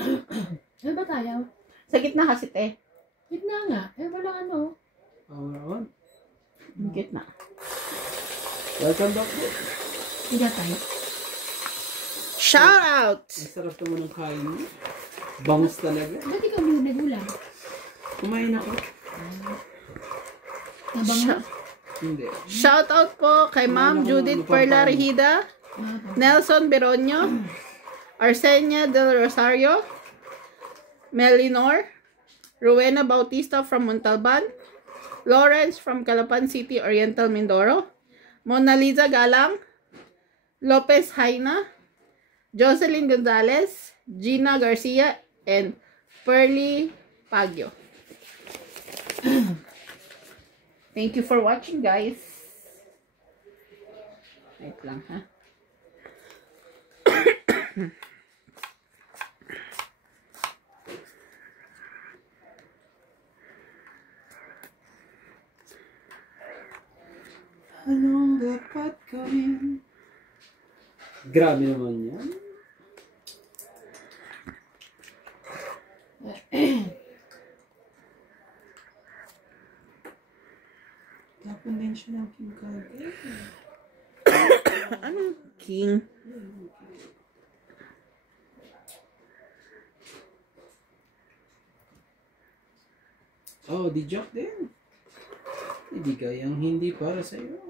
Ano ba tayo? Sa gitna kasi, te. Gitna nga. Eh, walang ano. Awan. Gitna. Welcome back po. Hindi tayo. Shout out! Ang sarap naman ng kain mo. Bangus talaga. Ba't ikaw may nagulang? Kumain ako. Nabangas? Hindi. Shout out po kay Ma'am Judith Perla Regida, Nelson Beronio, Arsenia Del Rosario, Melinor, Rowena Bautista from Montalban, Lawrence from Calapan City, Oriental Mindoro, Mona Lisa Galang, Lopez Haina, Jocelyn Gonzalez, Gina Garcia, and Pearly Pagyo. Thank you for watching, guys. Wait lang, ha? Anong dapat gawin? Grabe naman yan. Tapon din siya ng King Kage. Anong king? Oh, di joke din. Ibigay ang hindi para sa'yo.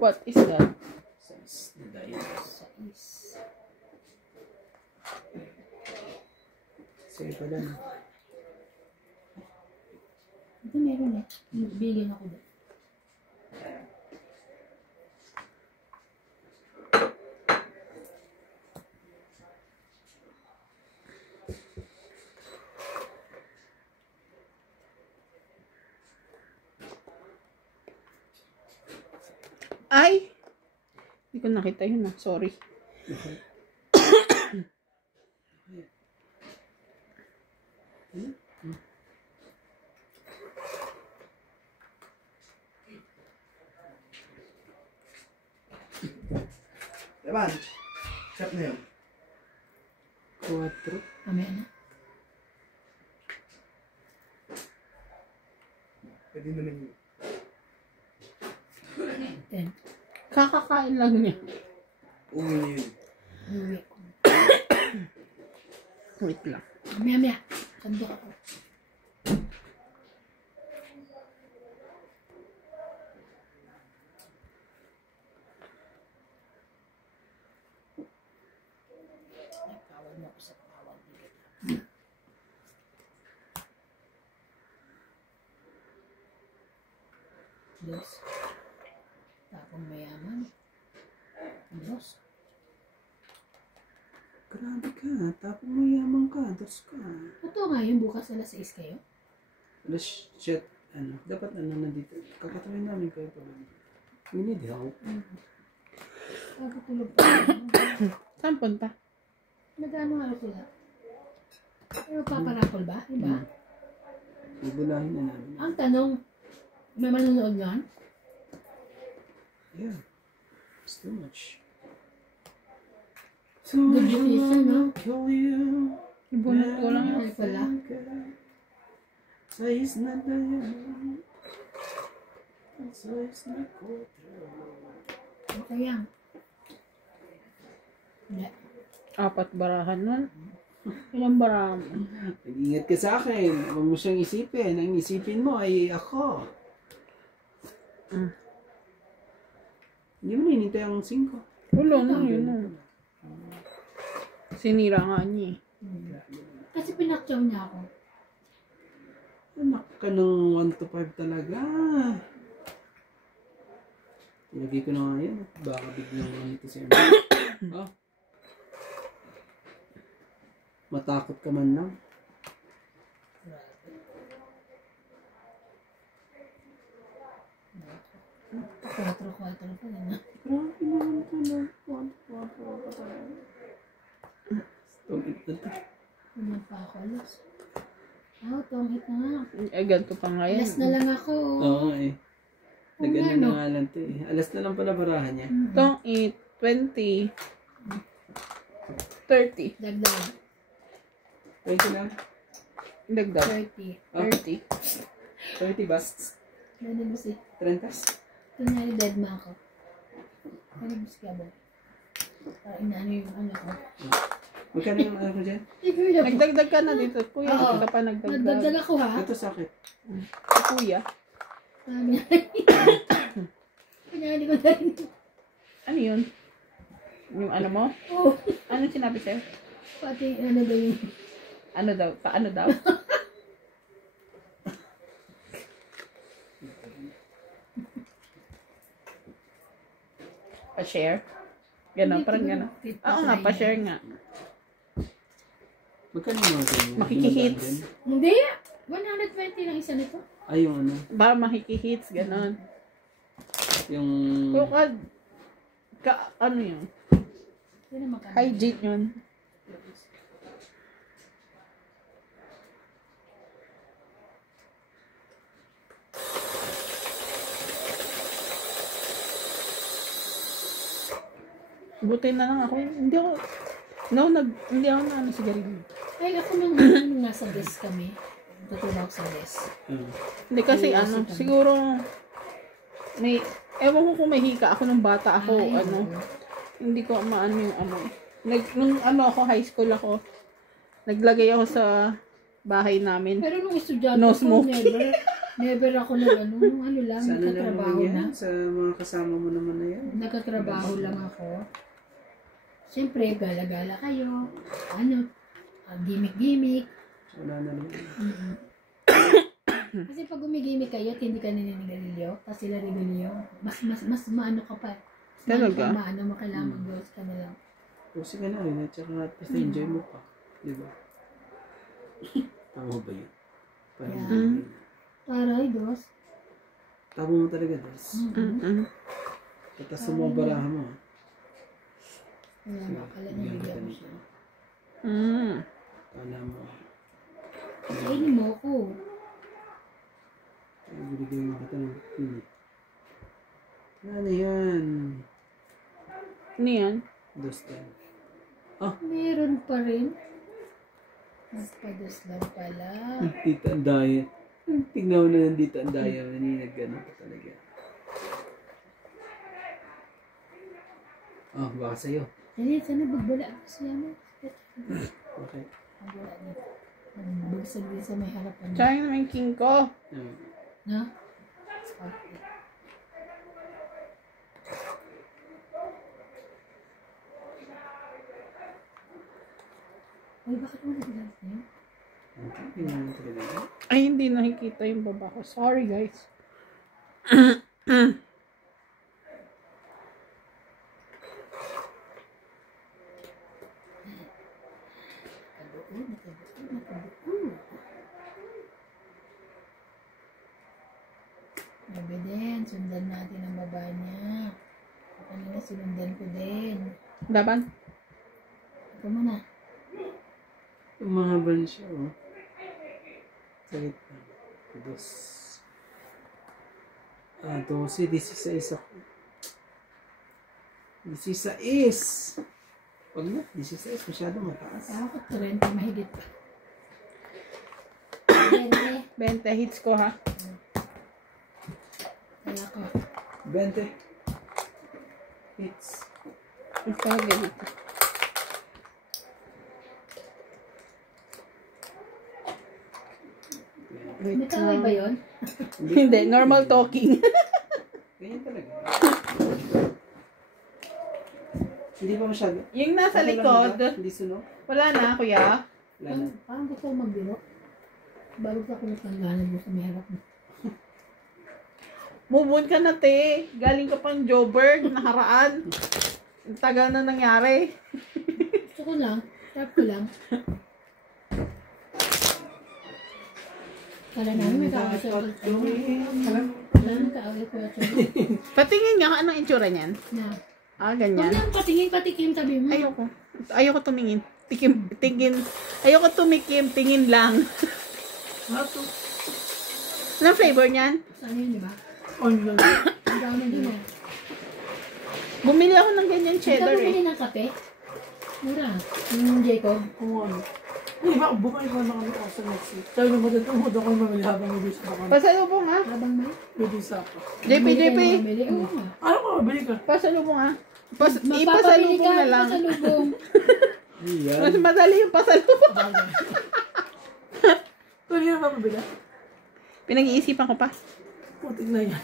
What is that? Size na dahil. Sa'yo pa lang. Ito meron eh. Bigyan ako doon. Ay! Hindi ko nakita yun, ah. Sorry. Evan, shot na yun. 4. Mamaya na. Pwede naman yun. 10. Kakakain lang niya. Uwi na yun. Uwi ko. Wait lang. Mamaya. Sandok ako. Nagkawal mo ako sa tawag. Diyos. Tapong mayaman. Diyos. Grabe ka. Tapos mayaman ka. Dos ka. Ito nga yun, bukas alas 6 kayo? Alas shit. Ano? Dapat ano nandito. Kakatawin namin kayo pa. We need help. Kakatulog pa. Saan punta? Nag-ano nga sila? Pero paparapol ba? Diba? Ibulahin na namin. Ang tanong, may manonood nga? Yeah. It's too much. Good decision, no? Kill you. Ibunot ko lang. Ay pala. Sais na dayan. Sais na kotra. Ito yan. Hindi. 4 barahan nun. Ilang barahan? Nag-ingat ka sa akin. Huwag mo siyang isipin. Ang isipin mo ay ako. Hindi mo ninintay ang 5. Wala na, yun na. Sinira nga niya. Kasi pinakyaw niya ako. Anak ka ng 1 to 5 talaga. Ilagay ko na nga yan. Baka biglang lang ito siya. Oh. Matakot ka man lang. Kwatro pa rin. Grabe naman ka na. 1 pa talaga. Tungit na ito. Ano pa ako alas? Tongit na nga. Eh, ganito pa nga yan. Alas na lang ako. Oo eh. Nag-ano ano? na nga lang to eh. Alas na lang pala barahan niya. Itong 8, 20, 30. Dagdag. 20 lang. Dagdag. 30. 30. 30 ba? Ganun mo si. 30? Kunyari dead ma ako. Ganun mo si Gabo. Para inaano yung ano ko. Magkano yung ano ko dyan? Nagdagdag ka na dito. Kuya, Oo. hindi ka pa nagdagdag. Nagdagdag ako ha. Ito sakit. Kuya. Sabi niya. Kunyari ko na rin. Ano yun? Yung ano mo? Oo. Ano sinabi sa'yo? Pati ano daw yung. Ano daw? Paano daw? Pa-share? Gano'n, parang gano'n. Oo nga, pa-share nga. Magkano yung mga ganyan? Makikihits. Hindi. 120 lang isa nito. Ay, yung ano. Ba, makikihits, gano'n. Yung... Kung ano yun? Hindi na magkano. Hygiene yun. Buti na lang ako. Hindi ako na ano sigarilyo. Ay, ako nung nasa desk kami. Tutulog ako sa desk. Hindi kasi Ay, ano, kasi siguro may, ewan ko kung may hika ako nung bata ako, Ay, ano, oo. hindi ko maano yung ano. Nung ano ako, high school ako, naglagay ako sa bahay namin. Pero nung estudyante No ko, smoking. never ako nung ano, nung ano lang, Sana lang nagkatrabaho naman na. yan. Sa mga kasama mo naman na yan. Nagkatrabaho lang ako. Siyempre, gala-gala kayo. Ano, gimmick-gimmick. Wala na naman. Mm-mm. Kasi pag gumigimik kayo at hindi ka naninigarilyo, tapos sila rebelyo, mas maano ka pa. Talaga? Maano mo kailangan mag-girls ka na lang. Pusi ka na rin at saka at least enjoy mo pa. Di ba? Tama ba yun? Parang Yeah. Taray, dos. tama mo talaga, Dos. Mm-mm. Tatas mo ang baraha mo. ha? Kaya makala niya bigyan mo siya. Mm. Kala mo. Kainin mo ko. Binigay mo kita ng pili. Ano yan? Ano yan? Dos ten. Meron pa rin. Nagpados lang pala. Tita ang daya. Tingnan mo na ng dito ang daya. Naninag-ano pa talaga. Oh, baka sa'yo. Dali, sana bagbala ako siya mo. Okay. Ang wala dito. Ang bugsag din sa may harapan. Sayang naman yung king ko. Oh. Na? Okay. Ay, bakit mo nag-dance na yun? Tingnan mo talaga. Ay, hindi nakikita yung baba ko. Sorry, guys. Nakabuo. Sabi din, sundan natin ang baba niya. Kanina sinundan ko din. Laban? Ito muna. Umahaban siya, oh. Salit na. Dos. 12, 16 ako. 16! Huwag na, 16. Masyado mataas. Ako 30 mahigit pa. 20. 20 hits ko, ha? Kaya ko. 20. Hits. Ito, ganito. May kaway ba yun? Hindi, normal talking. Ganyan talaga. Hindi ba masyado? Yung nasa Okay lang likod, ba? Hindi sunog? wala na, kuya. Wala na. Parang gusto ko magbiro. Bago sa kung tanggalan mo sa may harap mo. Move on ka na, te. Galing ka pang Joburg, nakaraan. Ang tagal na nangyari. Gusto ko lang. Tap ko lang. Kala namin may kaaway sa ulit. Kala namin kaaway ko sa ulit. Patingin nga, anong itsura niyan? Na. Ah, Huwag ganyan. lang patingin, patikim sabi mo. Ayoko. Ayoko tumingin. Tingin. Ayoko tumikim, tingin lang. Wow, to. Anong flavor niyan? Saan yun, di ba? Online. Ang dami din eh. Bumili ako ng ganyan Ito cheddar bumili eh. ng kape. Mura. Yung Jacob. Kung ano. Hindi ba, bumalik ko na kami ako sa next week. Sabi ng model, ang model ko yung mamili habang hindi sa bakan. Pasalubong ha. Habang may. Pwede sa ako. JP, Bumili JP. kayo ng bumili. Oo nga. Ano ka, mabili ka? Pasalubong ha. Magpapabili Ipasalubong ka, na lang. pasalubong. Yan. Mas madali yung pasalubong. Pwede na ba mabili? Pinag-iisipan ko pa. Putik na yan.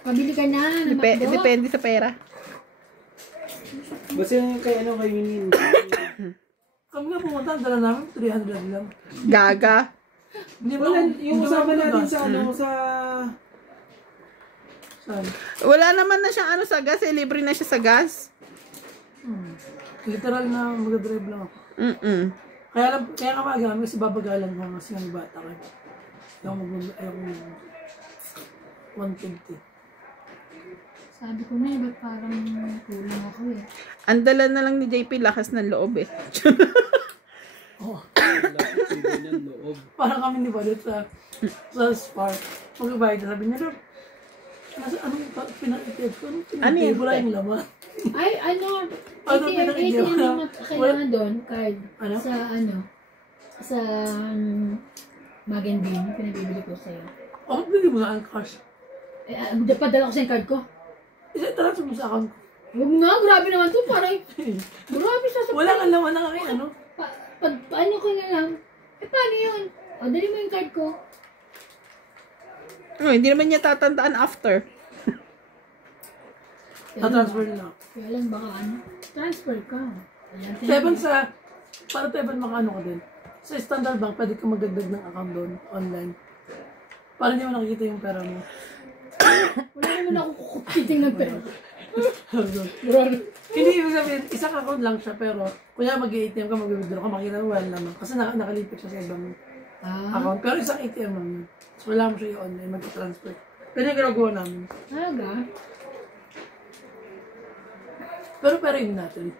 Pabili ka na ng McDo. Depende sa pera. Basta yung kay ano kay Minin. Kami nga pumunta, ang dala namin, 300 lang. Gaga. Hindi ba? Wala, yung usama natin sa ano, sa... Saan? Wala naman na siyang ano sa gas eh. Libre na siya sa gas. Literal na mag-drive lang ako. Kaya nga maaga kasi babagalan ko kasi yung bata ko. Ayaw mo 120. Sabi ko na eh, ba't parang kulang ako eh. Ang dala na lang ni JP lakas ng loob eh. Oh, Lakas ng loob. parang kami ni Balit sa Spark. Magbabayad na sabi niya, "Lord, anong pinakitip ko? Ano yan? Wala yung laman." Ay, ano, Ano, ATM pinag-idiwan na? naman kailangan doon, card. Ano? Sa Magenbin, pinabibili ko sa'yo. Oh, bili mo na ang cash. Padala ko sa yung card ko. Isa transfer mo sa account ko. Huwag na, grabe naman to, parang, grabe sa Wala kang laman na kay ano. Paano ko na lang? Paano yun? O, dali mo yung card ko. Oh, hindi naman niya tatandaan after. Na-transfer nila. Kaya lang baka ano, transfer ka. Ayan, Teban sa, para Teban makaano ka din. Sa Standard Bank, pwede ka magdagdag ng account doon, online. Para hindi mo nakikita yung pera mo. Wala naman ako kukupiting ng pera. Hindi ibig sabihin, isang account lang siya, pero kunya mag-ATM ka, mag-withdraw ka, makita mo wala naman. Kasi nakalipit siya sa ibang account. Pero isang ATM lang yun. So wala mo siya yung online, mag-transfer. Ganyan yung ginagawa namin. Talaga? Pero yung Natalie.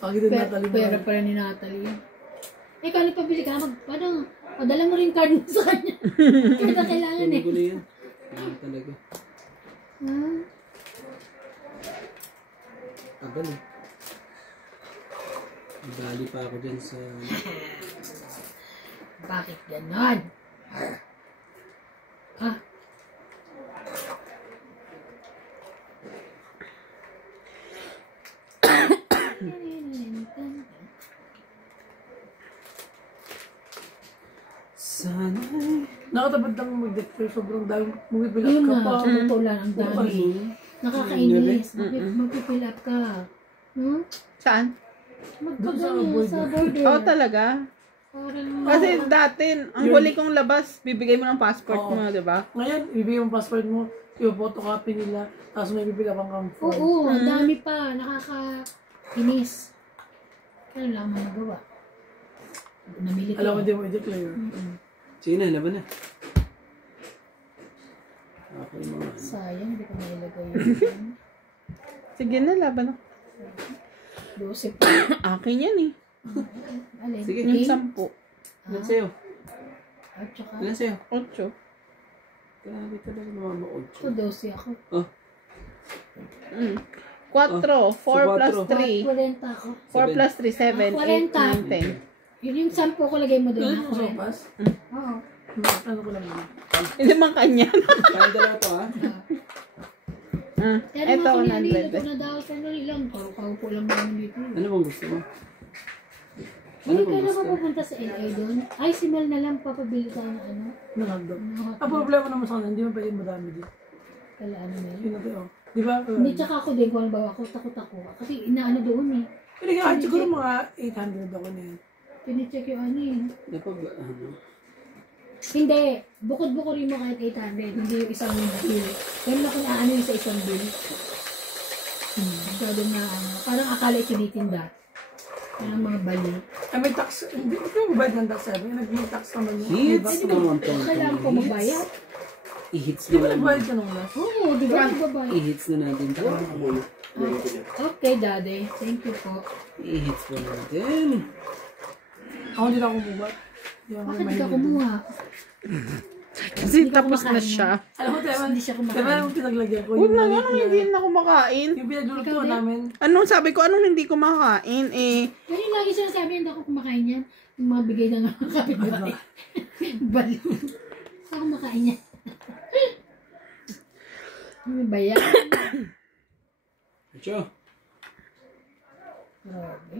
Pagod din Natalie mo. Pera pa rin ni Natalie. Eh, kano pabili ka? Parang, padala mo rin card mo sa kanya. Kaya na kailangan eh. Gulo yan. Yan talaga. Tagal eh. Dali pa ako dyan sa... Bakit ganon? Ha? Sana'y... Nakatabad lang mag-declare, sobrang dami. Mag-fill Yun up ka nga, pa. totoo lang, ang dami. Nakakainis. Mag-fill up ka. Hmm? Saan? Magpagano sa border. Oh, talaga? Parang, Kasi dati, ang huli kong labas, bibigay mo ng passport Oo. mo, di ba? Ngayon, ibigay yung passport mo, yung photocopy nila, tapos may bibigay pang kang form. oo, ang dami pa. Nakakainis. Kaya lang mo magawa. Namili ko. Alam mo, hindi mo i-declare. Sige na, laban na. Ako yung mga... Sayang, hindi ko nailagay yun. Sige na, laban ako. 12 pa. Akin yan eh. Alin? Sige. Yung Game? 10. Ilan sa'yo? At saka, Ilan sa'yo? 8. Grabe talaga naman ako 12 ako. Oh, 4. 4 plus 3. 40 ako. 4 plus 3, 7, 8, 9, 10. Yun yung 10 ko lagay mo doon. Ano Ako yung rin. sopas? Oo. Ano ko lang yun? Hindi man kanya. kaya dalawa to ha? Kaya Ito, naman ako nililo 100. ko na daw sa nalilang. Paupo lang namin dito. Ano bang gusto mo? Hindi ka na mapupunta sa LA doon? Ay, si Mel na lang papabili ka ng ano. Nangagdog. Ng Ang problema naman sa kanila, hindi mo pwede madami din. Kala ano Mel. Yun natin, oh. Di ba? Hindi, tsaka ako din, kung halimbawa ako, takot ako. Kasi inaano doon eh. Hindi ka, siguro mga 800 ako na yun. Pinicheck yung ano eh. Ano? Hindi, bukod-bukod rin mo kahit 800. Hindi yung isang bill. Ganun ako na ano yung sa isang bill. Masyado na ano. Parang akala itinitinda. Parang mga bali. Ay, may tax. Hindi ko mabayad ng tax. Nag-may tax naman yun. Hits naman to. Kailangan ko mabayad. I-hits Di ba na nagbayad natin. ka nung last? Oo, di ba nagbabayad? I-hits na natin to. Okay, Daddy. Thank you po. I-hits po natin. Ako hindi na ako bumbat. Hindi ako Bakit di ka mahilig. kumuha? Kasi Hindi ka tapos na kumakain siya. Alam mo, Tema, Hindi siya kumakain. Tema yung pinaglagyan ko. Huwag Yung na maliit nga, hindi na kumakain. Yung pinagluluto Ikaw din? namin. Anong sabi ko, anong hindi kumakain? Ganyan lagi siya sabi, hindi ako kumakain yan. Yung mga bigay na nga kapitbahay. Bali. Saan ako kumakain yan? Ano ba yan? Acho. Grabe.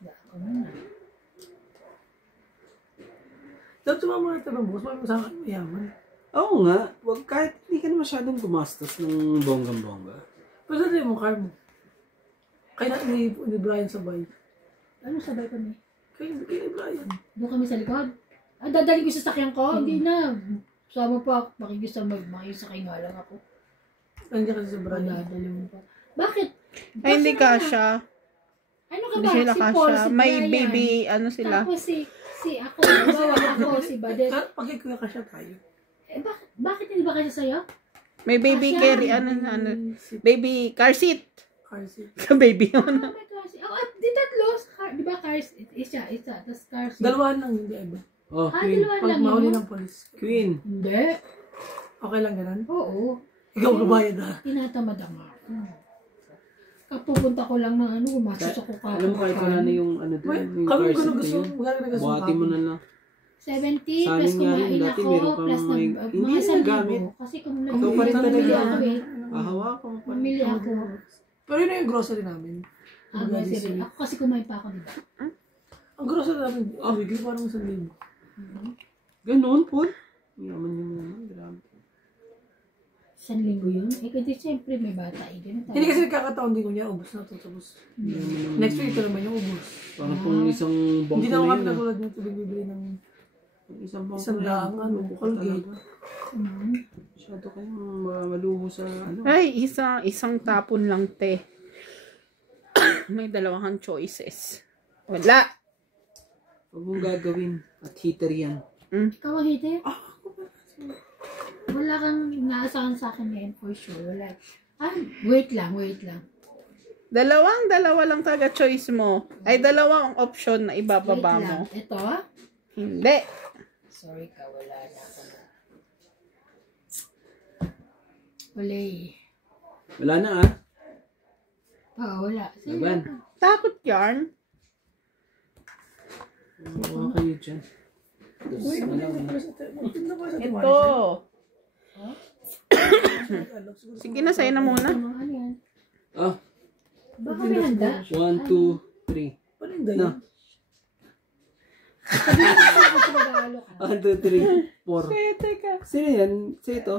Dako na. Dapat sumama na ito bukas. May masama mayaman. Oo nga. Wag kahit hindi ka na masyadong gumastos ng bonggang-bongga. Pero sa mo, car mo. Kaya ni Brian sabay. Ano sabay kami? Kaya ni Brian. Doon kami sa likod. Ah, dadali ko sa sakyan ko? Hindi na. Sama pa ako. Makikisakay nga lang ako. Nandiyan kasi sa Brian. Dadali mo pa. Bakit? Ay, hindi Bakit kasha. Ano ka Hindi ba? sila Si Paul, kasha. si May Brian. baby, ano sila. Tapos si ako. Bawa ako, si Badet. Pag-ikuya ka siya tayo. Eh, bakit hindi ba kasi sa'yo? May baby Kasha. carry, ano, baby car seat. Car seat. Baby yun. Oh my gosh. Oh, di tatlo. Di ba cars? Isa. Tapos cars. Dalawa lang, hindi iba. Oh, Ah, Queen. dalawa Pag lang mahuli yun? ng polis. Queen. Hindi. Okay lang ganun? Oo. Ikaw kabayad ha. Tinatamad ako. Kapupunta ko lang na ano, gumastos ako ka. Alam mo kahit wala na yung ano Wait, doon, yung kami car ko seat na gusto. yun. Magkano na gusto. Buhati mo na lang. 70 Sa plus amin nga rin, kumain dati ako, meron kang plus may- nag, hindi mga na 1,000. gamit. Kasi kung Ikaw pa rin namili talaga. ako eh. Hahawakan mo pa. Mamili ako. Pero yun na yung grocery namin. Ah, grocery. Ako kasi kumain pa ako, di ba? Ang grocery namin, bigay parang 1,000. Ganun, Paul. Yaman yun naman. Grabe. 1,000 yun. Eh, kasi siyempre may bata eh. Ganun Hindi kasi nagkakataon din ko niya, ubos na ito. Tapos, next week ito naman yung ubos. Parang pong isang bangko Hindi na na ako yun. kami nagulad nito bibili ng Isang bangko isang na daang yun. ano, Lubo ka Colgate. talaga. Masyado kayong maluho sa ano. Ay, isang tapon lang, te. May dalawang choices. Wala. Huwag mong gagawin. At heater yan. Ikaw ang hite? Wala kang naasahan sa akin ngayon for sure. Wala. Ah, wait lang. Dalawa lang taga choice mo. Ay, dalawang option na ibababa Wait mo. lang. Ito? Hindi. Sorry ka, wala na ako na. Wala eh. Wala na ah. Oo, wala. Sige Laban. lang. Takot yarn. Mga kayo dyan. Ito. Sige na, sa'yo na muna. Ano yan? Ah, Baka may handa? 1, 2, 3. Paninda Na. yun. Mag-aalo ka. 1, 2, 3, 4. Kaya, teka. Sino yan? Sino ito?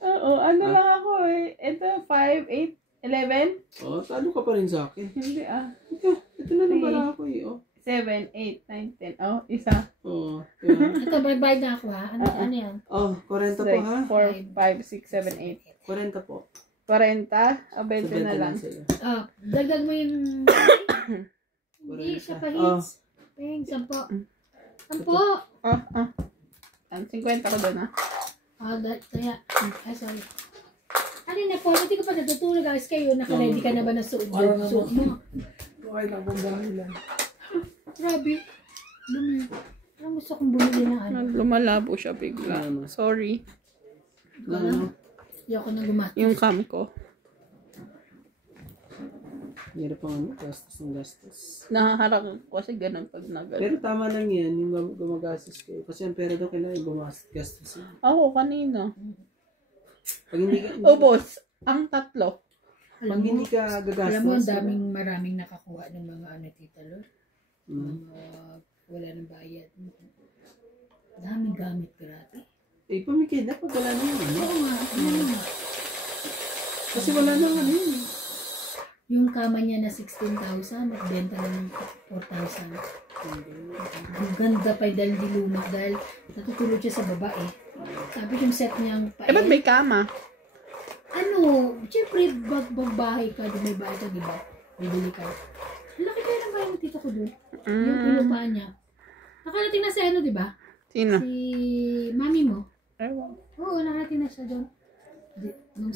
Oo, ano lang ako eh. Ito, 5, 8, 11? Oh, talo ka pa rin sa akin. Hindi Ito na lang pala ako eh. Oh. 7, 8, 9, 10. Oh, isa. Oh, diba? Ito, bye-bye na ako ha. Ano yan? Oh, 40 po ha? 4, 5, 6, 7, 8. 40 po. 40? O, 20 Sa na lang. sa'yo. Ah, dagdag mo yung... Hindi siya pa Oh. hits. Ping, 10. 10. Oh. 50 ko doon ah. Ah, kaya... Ay, sorry. Ano na po, hindi ko pa natutulog. Guys, kayo, naka-ready ka na ba na suot mo? Okay lang, bumbahan lang. Grabe. Lumi. Parang gusto kong bumili ng ano. Lumalabo siya bigla. Sorry. Ano? Hindi ako na gumatos. Yung cam ko. Hirap pang ano, gastos ng gastos. Nakaharap ko kasi ganun pag nagal. Pero tama lang yan, yung gumagastos ko. Kasi ang pera daw kailangan gumastos yan. Ako kanina. Pag hindi ka, Ubos. Ang tatlo. pag hindi ka gagastos. Alam mo, ang maraming nakakuha ng mga ano, Tita Lord. Wala nang bayad. Daming gamit gratis. Eh, pamigay na pag wala na yun. Oo nga. Kasi wala na ano yun. Yung kama niya na 16,000, nagbenta na ng 4,000. Ang ganda pa dahil di lumag dahil natutulog siya sa baba eh. Tapos yung set niyang Eh, ba't may kama? Ano, siyempre, bahay ka, di may bahay ka, di ba? Bibili ka. Ang laki kaya ng bahay ng tita ko doon. Yung pinupaan niya. Nakarating na si ano, di ba? Sino? Si mami mo. Ewan. Oo, nakarating na siya doon. Nung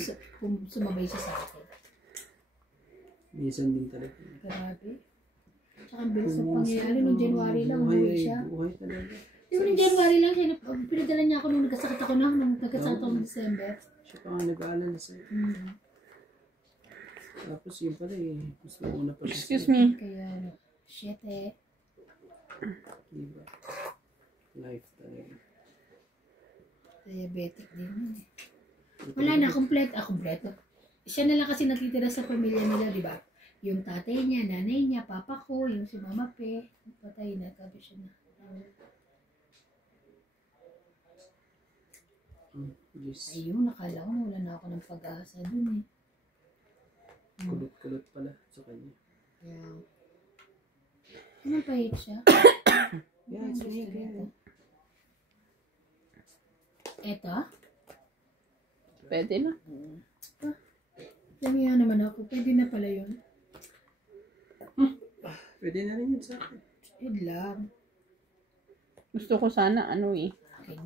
sumabay siya sa akin. Minsan din talaga. Grabe. Tsaka ang bilis ng pangyayari. Noong January lang, umuwi siya. Buhay talaga. Di ba ng January lang siya, pinadala niya ako nung nagkasakit ako nung nagkasakit ako ng December. Siya pa nga nag-aalala sa'yo. Tapos yun pala eh. Mas mauna pa siya. Excuse me. Kaya, shit eh. Diba? Life talaga. Diabetic din yun eh. Wala na, kompleto. Siya na lang kasi natitira sa pamilya nila, di ba? Yung tatay niya, nanay niya, papa ko, yung si Mama Pe, patay na, tabi siya na. Yes. Ayun, nakala ko wala na ako ng pag-asa dun eh. Kulot-kulot pala sa kanya. Yeah. Ano pa siya? Yeah, it's me again. Eto? Pwede na. Damihan naman ako. Pwede na pala yun. Pwede na rin yun sa akin. Yun lang. Gusto ko sana ano eh. Okay.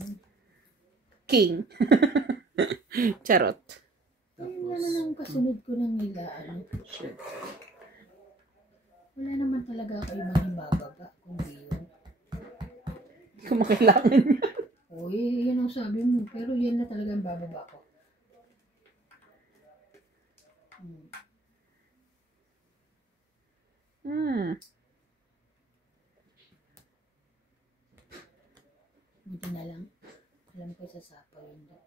King. Charot. Ayun na lang kasunod ko ng nila. Shit. Wala naman talaga ako ibang ibababa. Kung di yun. Hindi ko makailangan niya. Uy, yan ang sabi mo. Pero yan na talaga ang bababa ko. Buti na lang. Alam ko sasapa yun doon.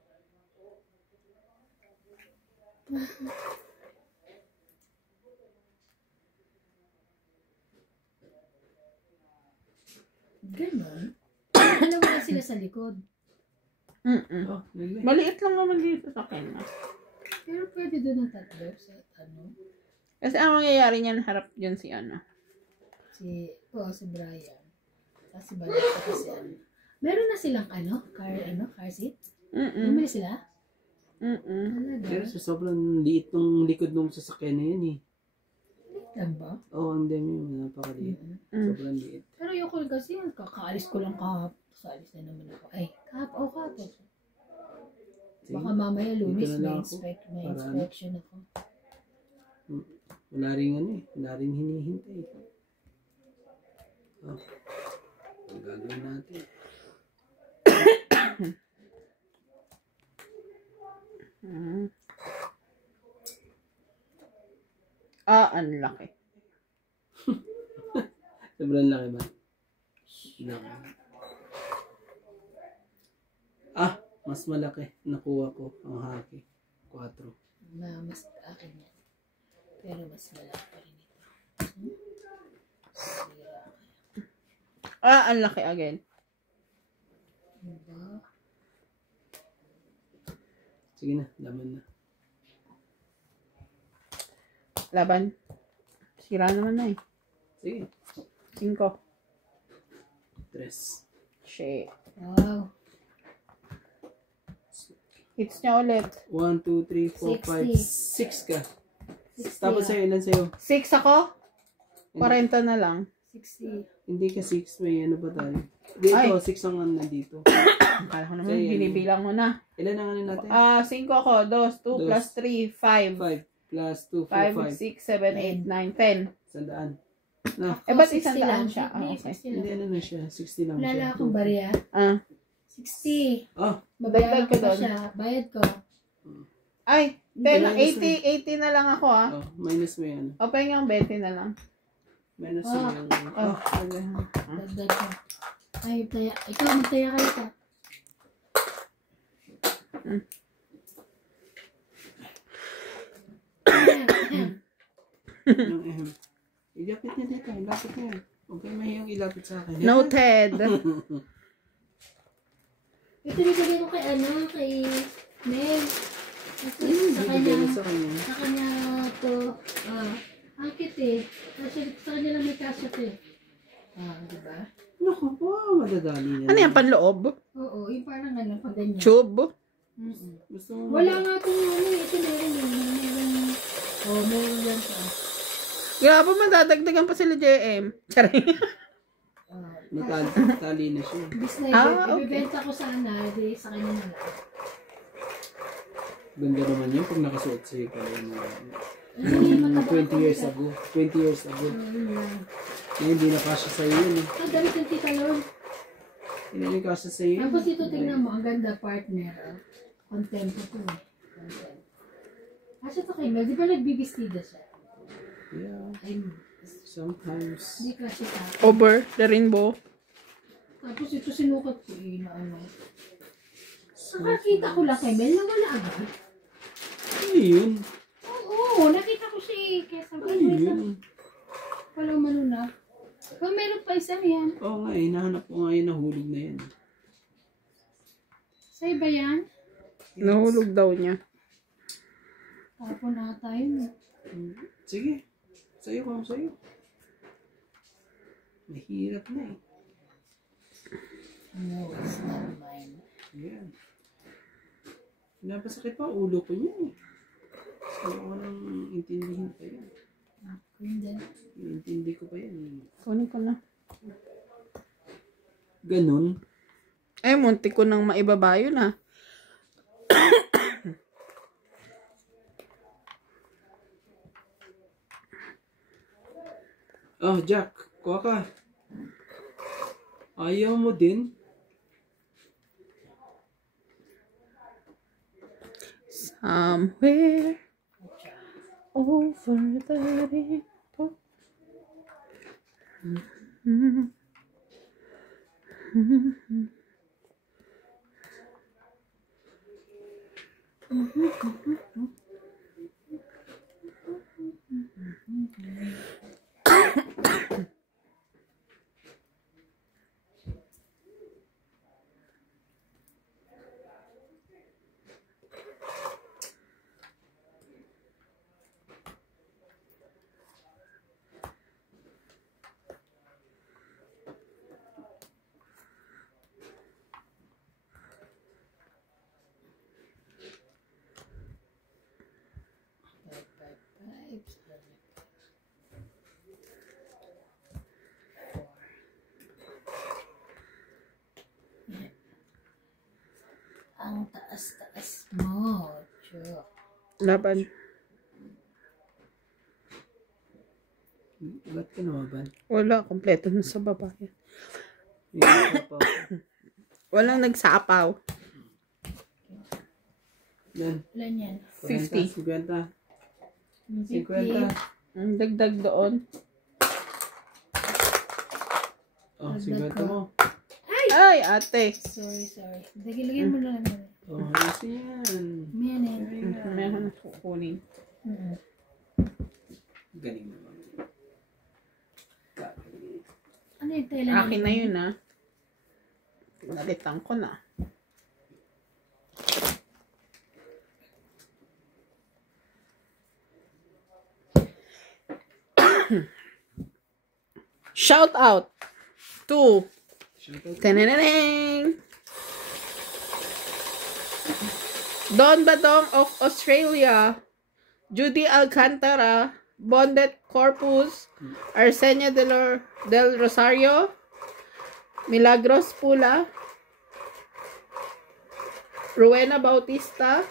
Ganon. Dalawa na sila sa likod. Oh, nagme. Maliit lang naman dito sa akin. Pero pwede doon ang tatlo sa ano. Kasi ang mangyayari niyan, harap dyan si ano. Si Brian. Tapos si Balak at si ano. Meron na silang car seat? Bumili sila? Talaga? Pero sa sobrang liit ng likod ng sasakyan na yun eh. Lang ba? Oo, hindi mo. Napakaliit. Sobrang liit. Pero ayoko kasi, kakaalis ko lang kahapon. Alis na naman ako. Ay, kahapon. Baka mamaya Lunes Dito na lang ako. may Para inspection ako. Wala rin wala rin hinihintay. Oh. Ang gagawin natin. Ang laki. Sobrang laki ba? Laki. Mas malaki. Nakuha ko ang haki. 4. Mas akin yan. Pero mas malaki pa rin ito. Sira kaya. Ang laki again. Diba? Sige na, laman na. Laban. Sira naman na eh. Sige. 5. 3. Shit. Wow. Hits niya ulit. 1, 2, 3, 4, 5, 6 ka. 60. Tapos sa'yo, ilan sa'yo? 6 ako? 40 na lang. 60. Hindi ka 6, may ano ba tayo? Dito, Ay. 6 ang ano nandito. Kala ko naman, Sa'yo, binibilang mo na. Ilan ang ano natin? 5 ako. 2 plus 3, 5. 5 plus 2, 5, 4, 6, 7, 8, 5. 9, 10. 100. No. Ba't 60 100 lang. siya? Hindi, Okay. 60 Hindi, lang. ano na siya? 60 lang siya. Wala akong barya. 60. Oh, Babayaran Dagdag ko ka pa doon. siya. Bayad ko. Ay, Minus 80 na lang ako ah. minus mo yan. O, pahingang 20 na lang. Minus Oh. mo yan. Oh, Dagdag ko. Ay, taya. Ikaw, magtaya kayo ka. Yung ilapit niya dito. Ilapit niya. Huwag kayo mahiyang ilapit sa akin. noted. Ito nilagay ko kay Mel. Kasi sa Bibigay kanya, mo sa kanya. to, akit eh. Kasi sa kanya lang may kasot eh. Diba? Naku po, madadali niya. Ano yan, panloob? Oo, yung parang pag ganyan. Tube? Gusto mo Wala nga itong ito meron yan pa. Grabe, madadagdagan pa sila JM. Charing. Tali na siya. Bis na okay. ibibenta ko sana, di sa kanya na lang. Ganda naman yun pag nakasuot sa'yo pala yung Ay, mataba 20 years ago. 20 years ago. Yun lang. Ngayon, hindi na kasya sa'yo yun eh. Damit ng tita Lord. Hindi yung kasi sa'yo. Tapos ito tingnan mo, ang ganda partner. Contempo to eh. Contempo. Kasi ito kay Mel, di ba nagbibistida siya? Yeah. Ay, Sometimes. hindi kasi tapos. Over the rainbow. Tapos ito sinukat ko eh, na ano. Nakakita ko lang kay Mel na wala agad. Ano yun? Oo, nakita ko siya eh. Kaya sabi Ano ko, yun? walang manuna. Kung meron pa isang yan. Oo nga eh, nahanap ko nga yun, nahulog na yan. Sa iba yan? Nahulog daw niya. Tapon na tayo. Sige, sa'yo kung sa'yo. Mahirap na eh. No, it's not mine. Yan. Napasakit pa ulo ko niya eh. Gusto ko nang intindihin pa yan. Hindi. Intindi ko pa yan. Kunin ko na. Ganun. Ay, munti ko nang maibaba yun ah. Oh, Jack, kuha ka. Ayaw mo din? Somewhere over the rainbow. Ang taas-taas mo. Chok. Laban. Ba't ka nawaban? Wala, kompleto na sa baba yan. Walang nagsapaw. Yan. Ilan yan? 50. 50. 50. 50. Ang dagdag doon. Oh, 50 mo. Ay, ate. Sorry. Dagilagyan mo lang. Oh, easy yan. Yan eh. Meron na kukunin. Galing naman. Ano yung tela Akin na yun ah. Pinalitan ko na. Shout out to Teneneng! Don Badong of Australia, Judy Alcantara, Bondet Corpus, Arsenia del Rosario, Milagros Pula, Rowena Bautista,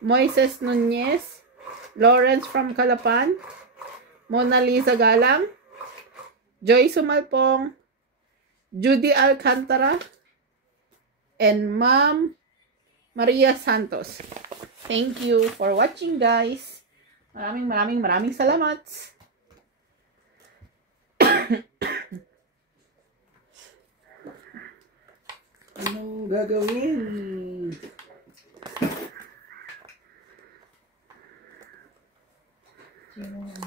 Moises Nunez, Lawrence from Calapan, Mona Lisa Galang, Joy Sumalpong, Judy Alcantara, and Ma'am Maria Santos. Thank you for watching, guys. Maraming salamat. Anong gagawin?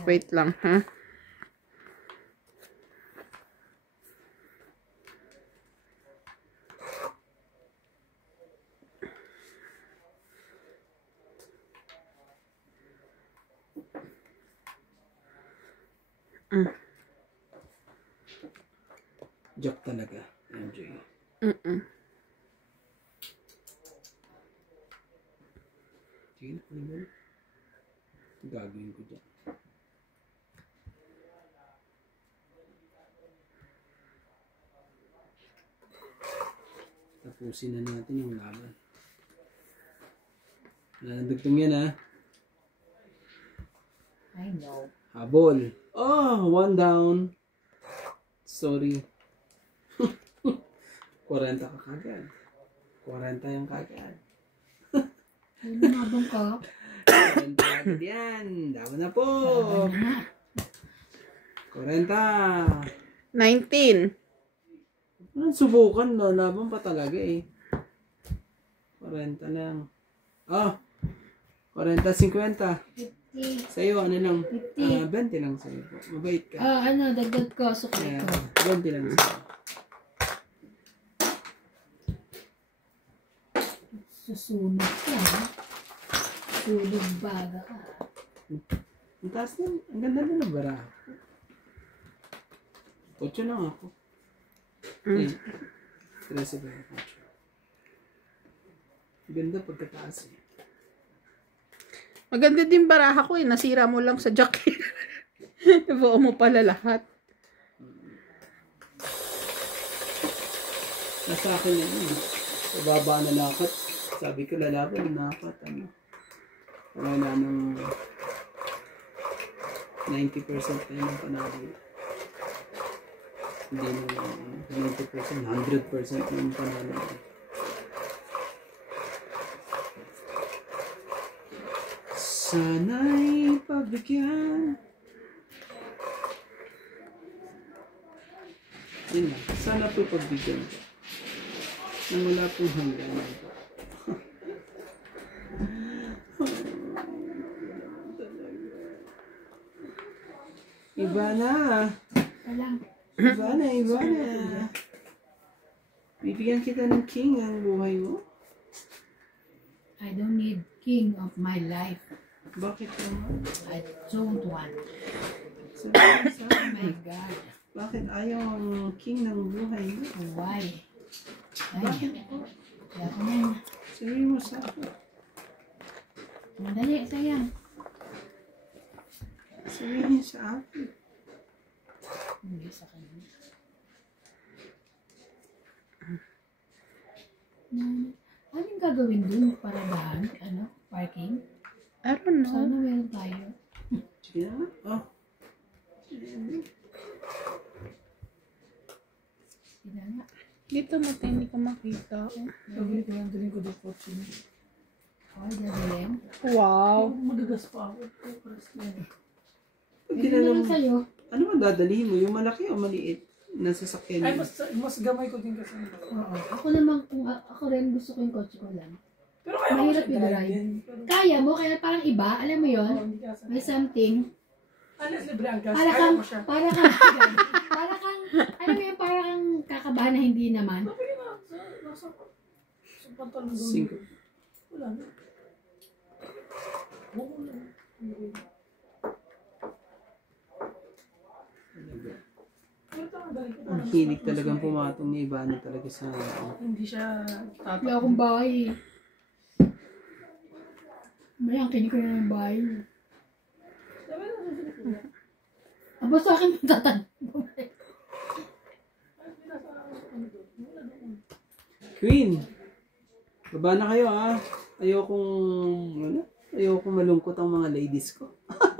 Wait lang, ha? Joke talaga. Enjoy. Sige na, kunin mo na. Gagawin ko dyan. Tapusin na natin yung laban. Nanadugtong yan ha. I know. Habol. Oh, one down. Sorry. 40 ka kagad. 40 yung kagad. Ano nga bang ka? 40 kagad yan. Dama na po. Ano nga? 40. 19. Anong subukan, no? Laban pa talaga eh. 40 lang. Oh, 40, 50. 50. Sa'yo, ano lang? 50. 20 lang sa'yo po. Mabait ka. Ano, dagdag ko, sukli Kaya, ko. 20 lang sa'yo. Susunod ka, ha? Sulog baga ka. Ang taas na, ang ganda na ng bara. 8 lang ako. Eh, 13 ba? 8. Ganda pagkataas eh. Maganda din baraha ko eh. Nasira mo lang sa jacket. Buo mo pala lahat. Nasa akin yan eh. Sa baba na lakat. Sabi ko lalaban na lakat. Ano? Wala nang 90% na yung panalo. Hindi na 90%, 100% yung panalo. Sana'y pagbigyan. Yun lang. Sana po pagbigyan ko. Nang wala pong hangganan po. Iba na. Walang. Iba na, iba na. Bibigyan kita ng king ang buhay mo. I don't need king of my life. Bakit naman? I don't want. Sabihin sa Oh akin. my God. Bakit ayaw ang king ng buhay mo? Why? Ay, Bakit po? kaya ko na yun. Sabihin mo sa akin. Madali, sayang. Sabihin sa akin. Hindi sa kanya. Anong gagawin dun? Paradahan? Ano? Parking? I don't know. Sana meron tayo. Sige na. Oh. Hindi nga. Dito natin hindi ka makita. Sabi ko lang din ko dito kotse niya. Ay, gagawin. Wow. Magagas pa ako. Paras na yan. Pag Hindi na tinanong lang mo, sa'yo. ano man dadalhin mo? Yung malaki o maliit na sasakyan Ay, mo? mas gamay ko din kasi. Oo. Ako naman, kung ako rin gusto ko yung kotse ko lang. Pero kaya ko Mahirap siya yung drive drive. din. Pero, Kaya mo, kaya parang iba, alam mo yon, hindi kasi. may something. Unless libre ang gas, Para kaya kang, ko siya. para kang, alam mo yun, para kang kakabahan na hindi naman. Sabi ko na, nasa pantalon doon. 5. Wala na. Oo na. Pero tama, balik ko. Ang hilig talagang pumatong ni Ivana talaga sa... Hindi siya tatak. Wala akong bahay. May ang kinig ko na ng bahay. Sabi na, susunod ko. Aba sa akin tatanong. Queen! Baba na kayo ha. Ayokong malungkot ang mga ladies ko.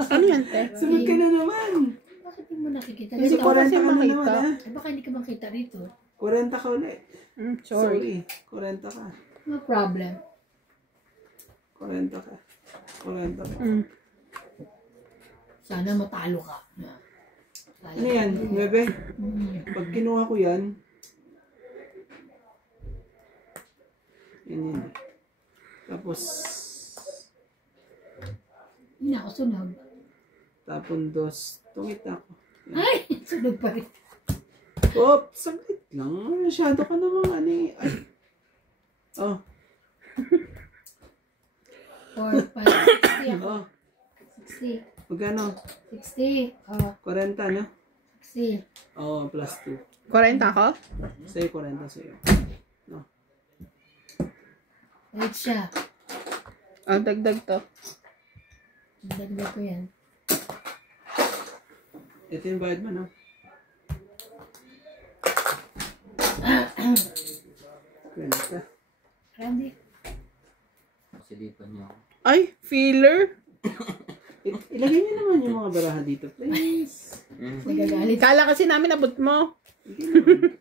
Ano yan, te? Sunod ka na naman. Bakit hindi mo nakikita? Hindi Kasi ko 40 kasi ka na makita. naman ha. Ay, baka hindi ka makita rito. 40 ka ulit. Sorry. 40 ka. No problem. 40 ka. 40 ka. Sana matalo ka. Ano yan? 9? Pag kinuha ko yan, yan. Tapos, Hindi na ako sunog. tapon 2, tungit ako. Ay! Sunog pa rin. Oh, saglit lang. Masyado ka namang ano eh. Ay. Oh, 4, 5, 60 ako. oh. 60. Magkano? 60. Oh, 40, no? 60. Oh, plus 2. 40 ako? Sa'yo, 40 sa'yo. No. Wait siya. Oh, dagdag to. Dagdag ko yan. Ito yung bayad mo, no? Kwenta. Randy. Silipan niyo ako. Ay, filler? Ilagay niyo naman yung mga baraha dito, please. Nagagalit. Kala kasi namin abot mo.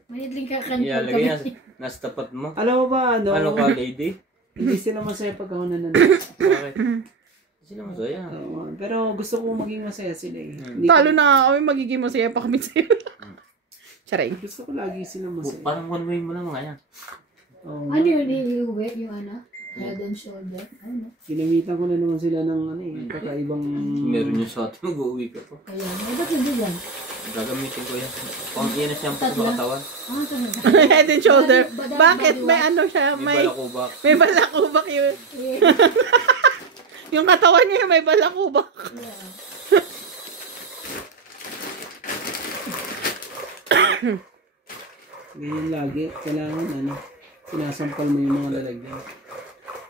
Mayadling kakanto Ilalagay kami. yan. Nasa tapat mo. Alam mo ba, ano? Ano ka, lady? Hindi sila masaya pag ako nanonood. Bakit? Sino masaya? Oo, pero gusto ko maging masaya sila eh. Hindi Talo ko- na kami, magiging masaya pa kami sa'yo. Charay. Gusto ko lagi sila masaya. Parang one way mo lang nga yan. Oo. Ano yun, iuwi? Yung ano? Head and shoulder? Ano? Ginamitan ko na naman sila ng ano eh, kakaibang... Meron yung shot, mag-uwi ka pa. Kaya, may ba't nandiyan? Gagamitin ko yan. Pang yan na siyang sa katawan. Ah, talaga. Head and shoulder. Badang- Bakit? baliwag. May ano siya? May balakubak. May balakubak yun. Yeah. Yung katawan niya may balakubak. Yeah. Ganyan lagi. Kailangan ano, sinasampal mo yung mga lalagyan.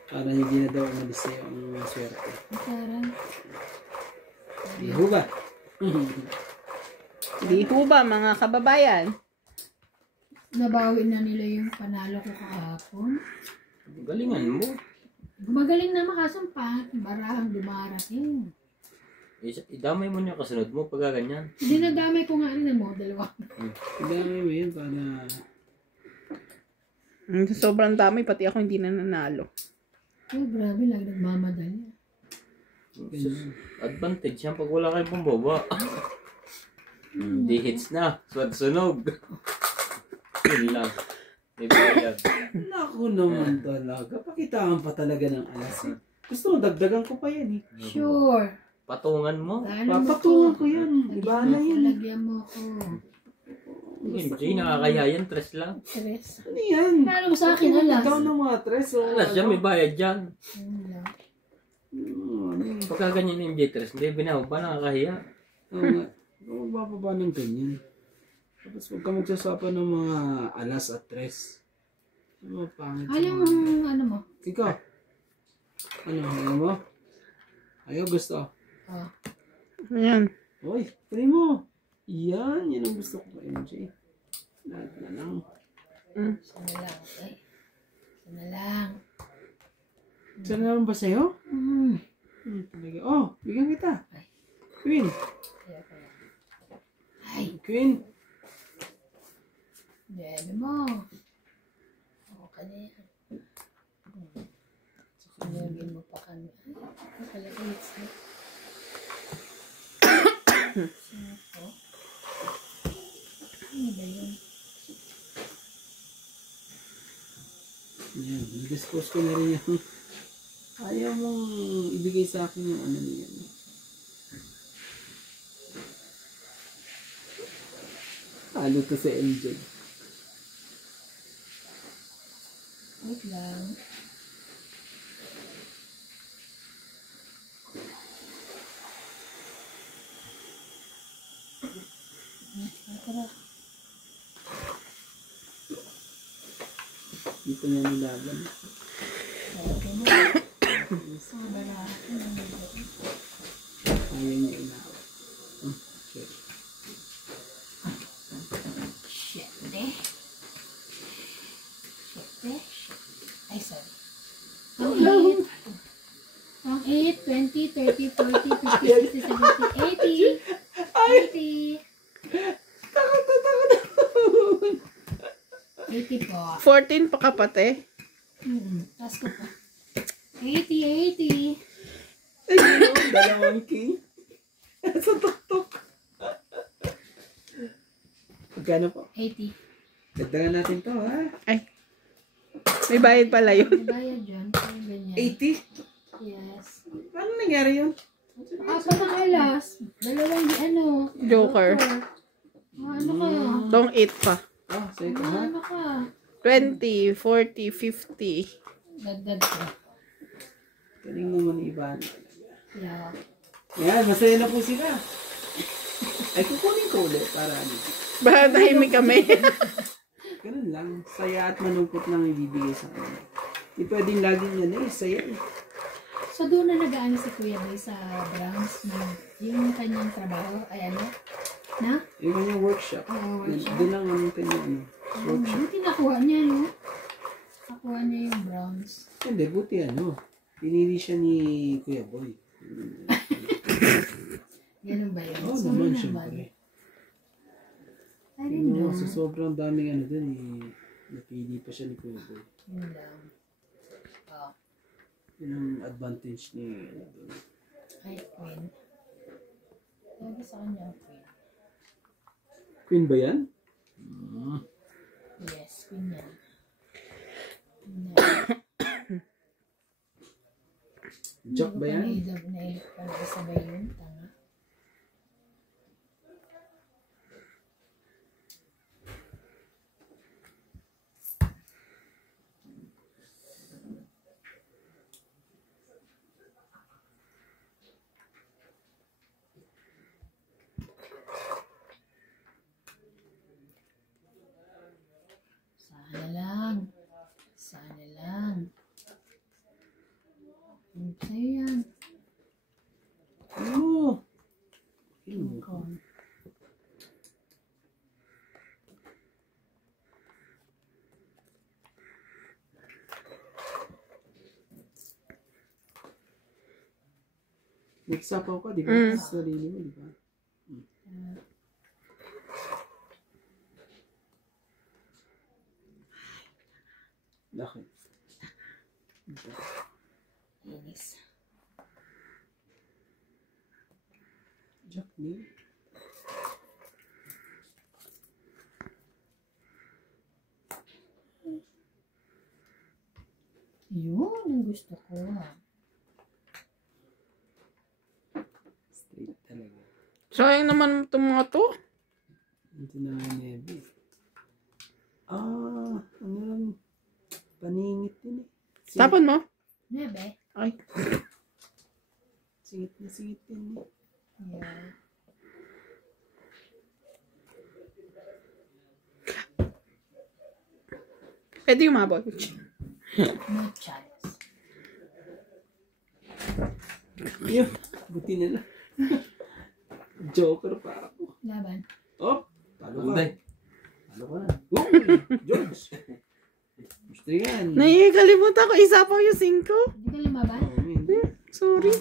Para hindi na daw umalis sa'yo ang swerte. Parang, Di ho ba? Di ho ba mga kababayan? nabawi na nila yung panalo ko kahapon. Galingan mo. Gumagaling na makasumpa. Barahang dumarating. Idamay mo niya kasunod mo pag ganyan. Hindi nadamay ko nga rin mo, dalawa. Ang dami mo yun para... Sobrang dami, pati ako hindi na nanalo. Oh, grabe lang, nagmamadali. Ganyan. Advantage yan pag wala kayong pambaba. Hindi hits na. Sunog. Yun lang. May bayad. Naku naman talaga. Pakitaan pa talaga ng alas. Eh. Gusto mo, dagdagan ko pa yan eh. Sure. Patungan mo. Paano mo Papatungan ko? ko yan. Iba na yan. Lagyan mo ko. Hindi, nakakaya yan. Tres lang. Tres. Ano yan? Paano mo sa akin, alas? Ikaw ng mga tres. O, Alas yan, may bayad dyan. Ayun lang. ano yan? Pagka ganyan yung J3, hindi binawag ba nakakahiya? Oo nga. Huwag bababa ng ganyan. Tapos huwag ka magsasapan ng mga alas at tres. Ano pangit. sa Alam mo, mga- ano mo? Ikaw. Ano mo? Ayaw gusto. Oh. Ayan. Uy, pwede mo. Yan, yan ang gusto ko kay MJ. Lahat na lang. Isa na lang, okay? Isa na lang. Saan na lang ba sa'yo? Talaga. Oh, bigyan kita. Queen. Kaya kaya. Ay, Queen. dyan mo. Okay na yan. Sinugin mo pa kami. Ay, nakalait sa... Sako. Ano ba yun? Yan, dispose ko na rin yan. Ayaw mong ibigay sa akin yung ano niyan. Halo to sa MJ. Wait lang. Tara. Dito na nilaban. Okay mo. Sobra. Ayaw niya inawat. Shit. Siyete. Siyete. Ay, sorry. Ang 8, 20, 30, 40, 50, 60, 70, 80. 80. 80 po. 14 pa kapate. Taas ko pa. 80, 80. Dalawang king. Sa tuktok. Magkano po? 80. Dagdagan natin to, ha? Ay. May bayad pala yun. May bayad dyan. Parang ganyan. 80? Yes. Paano nangyari yun? Apa ng alas? Dalawang ano? Joker. Ano kaya? Tong 8 pa. Oh, sa ito, ha? Ano ka? 20, 40, 50. Dagdag ko. Galing naman iba. Yeah. Yan, masaya na po sila. Ay, kukunin ko ulit para ano. Baka tahimik kami. Ganun lang. Saya at malungkot lang ibibigay sa kanila. Di pwedeng laging yan eh. Saya eh. So doon na nag-aano si Kuya Bay sa Browns na yung kanyang trabaho ay ano? Na? Yung kanyang workshop. Oo, workshop. Doon lang ang kanyang ano, workshop. Buti nakuha niya, no? Nakuha niya yung Browns. Hindi, buti ano. Pinili siya ni Kuya Boy. Ganun ba yun? Oo Sorry naman, syempre. I didn't know. Sa sobrang daming ano dun, napili pa siya ni Kuya Boy. Yun lang. Oh, Yun ang advantage ni ano dun. ay, Queen. Lagi sa kanya, Queen. Queen ba yan? Yes, Queen yan. Jack ba yan? Nailip pa na sabay yun. Tanga. Sana lang. Sana lang. Sa'yo yan. Ano? King Kong. Nagsapaw ka, di ba? Sa sarili mo, di ba? Bakit? Inis. Jack ni? Yun ang gusto ko. Straight talaga. Sayang naman itong mga to. Hindi na nga nebe. Ano lang. Paningit din eh. Tapon mo? Nebe. Ay. Singit na singit din eh. Yeah. Pwede umabot. No chance. Yun. Buti na lang. Joker pa ako. Laban. Oh! Talo ka. Anday. Talo ka na. Uy! George! Gusto yan. Kalimutan ko. Isa pa yung 5. Hindi ka lumaban? Oh, man. Sorry.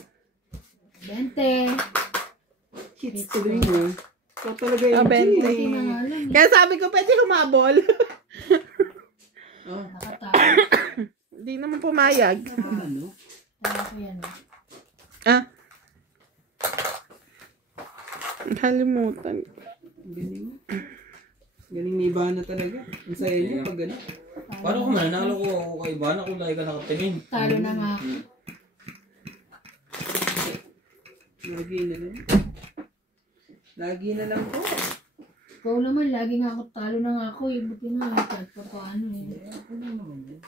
20. Hits tuloy mo. Ikaw talaga yung 20. Hindi na nga lang. Kaya sabi ko, pwede humabol. Oh, Nakatawa. Hindi naman pumayag. ano? Tawa ko yan. Ah. Kalimutan. Galing. Galing ni Ivana talaga. Ang saya niya pag gano'n. Paano kung mananalo ko kay Ivana kung lagi ka nakatingin? Talo na nga ako. Lagi na lang. Lagi na lang po. Ikaw naman, lagi nga ako talo na nga ako. Buti nga, kahit pa paano eh. Ano naman yun?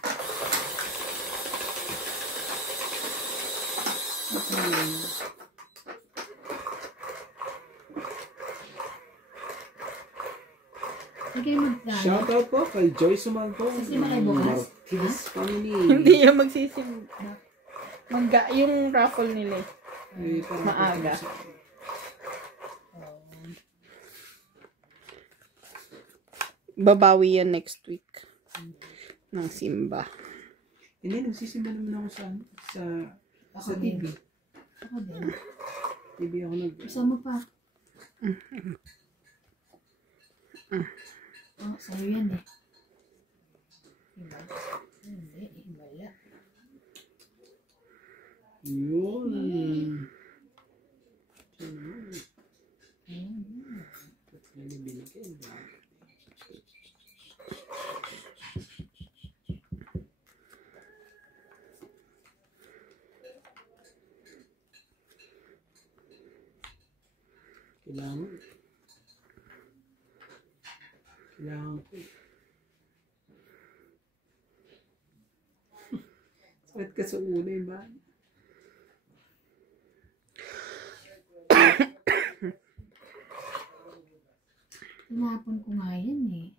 Sige, magdala. Shoutout po kay Joyce Sumanto. Sisimba kayo bukas? Marquez family. Hindi yung magsisimba. Yung raffle nila. Eh, parang Maaga. Babawi yan next week. Ng simba. Hindi, nagsisimba naman ako sa Ako TV. din. Ako din. TV ako Kasama pa. Oh, sa'yo yan eh. Diba? Hindi, wala. Yun. Ba't nga nabinigay? Kailangan ko. Sakit ka sa ulo ba? Tinapon ko nga yan eh.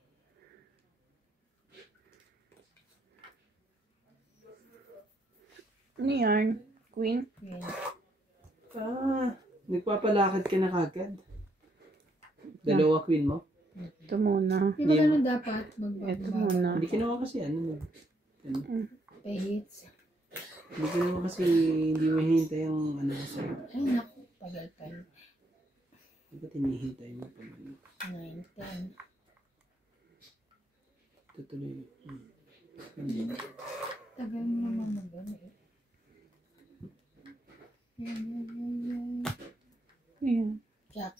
Ano yan? Queen? Yan. Nagpapalakad ka na kagad. Dalawa queen mo? Ito muna. Di ba ganun dapat? Ito muna. Hindi ka naman kasi Pay hits. hindi ko naman kasi hindi mahintay ang ano ko sa'yo. Ay naku, tagal pa yun. Dapat hinihintay mo pa man. 9, 10. Tutuloy. Tagal mo naman mag-ano eh. Yan. Ayan. Jack.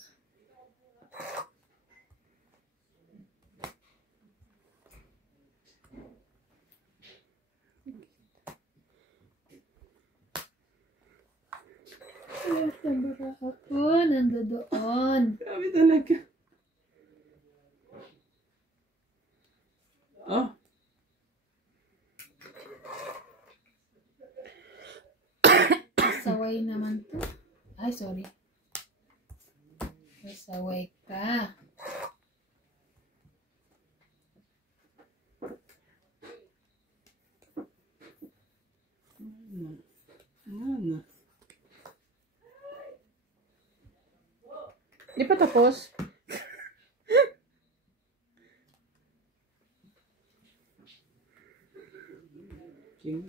Tabara ako, nandoon. Grabe talaga. Oh, Saway naman to. Ay, sorry. Saway ka. ano? Di pa tapos? King.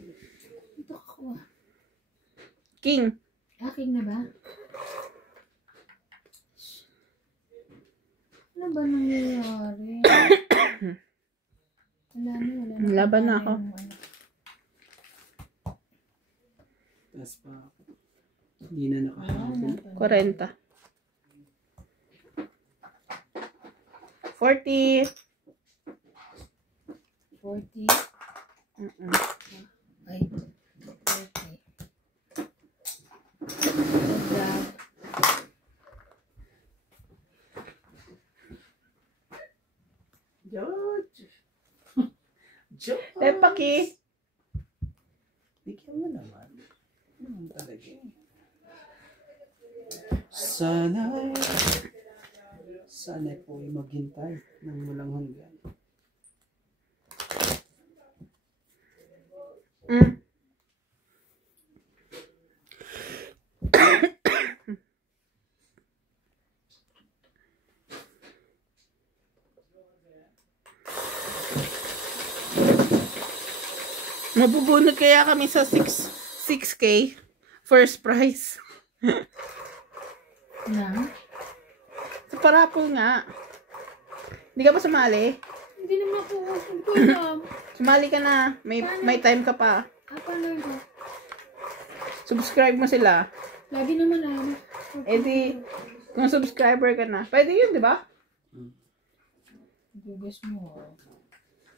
Ito ako. King. Aking na ba? Ano ba nangyayari? Wala na. Laban na ako. Yung ano. Tapos pa ako. Hindi na nakahabol. 40. 40. 40. Ay. 40. Drag. George! George! Paki. Bigyan mo naman. Naman talaga eh. Sana'y po'y maghintay ng walang hanggan. Mabubunod kaya kami sa 6K first prize. Na? Sa parapol nga. Hindi ka ba sumali? Hindi naman ako. Hindi ko alam. Sumali ka na. May time ka pa. Paano yun? Subscribe mo sila. Lagi naman ano. Eh di, kung subscriber ka na. Pwede yun, di ba? Gugas mo.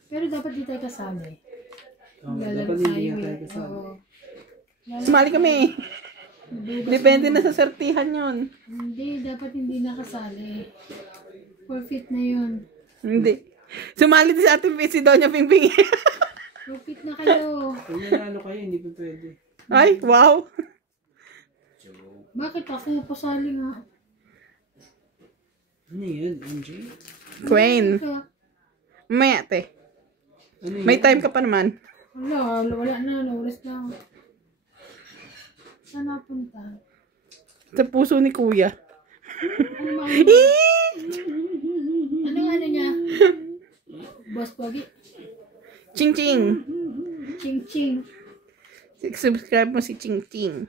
Pero dapat di tayo kasali. Oh, Lalaro dapat hindi tayo nga tayo eh. kasali. Oo. Sumali kami. Gugas Depende mo. na sa sertihan yun. Hindi, dapat hindi nakasali. Forfeit na yun. Hindi. Sumali din sa ating si Doña Pingping. Forfeit na kayo. Kung nanalo kayo, hindi pa pwede. Ay, wow. Bakit ako pasali nga? Ano yan, MJ? Queen. Kaya, May ate. Ano May yan? time ka pa naman. wala na. Naulas na. Saan napunta? Sa puso ni kuya. Ano ano niya? Boss Pogi? Ching Ching. Ching Ching. Subscribe mo si Ching Ching.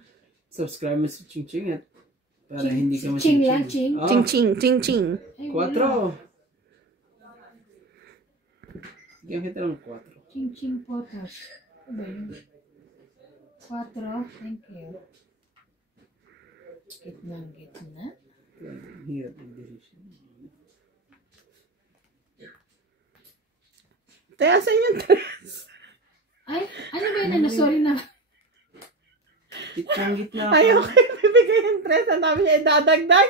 Subscribe mo si Ching Ching at para hindi ka Ching ma-ching lang, Ching. Oh, Ching Ching. Ching Ching. Ay, wala. 4. Bigyan kita ng 4. Ching Ching photos. Ano ba yun? 4. Thank you. Gitna. Hirap ng decision. Kaya saan yung dress? Ay, ano ba yun? Sorry na. Gitnang gitna ka. Ayaw kayo bibigay yung dress. Ang dami niya idadagdag.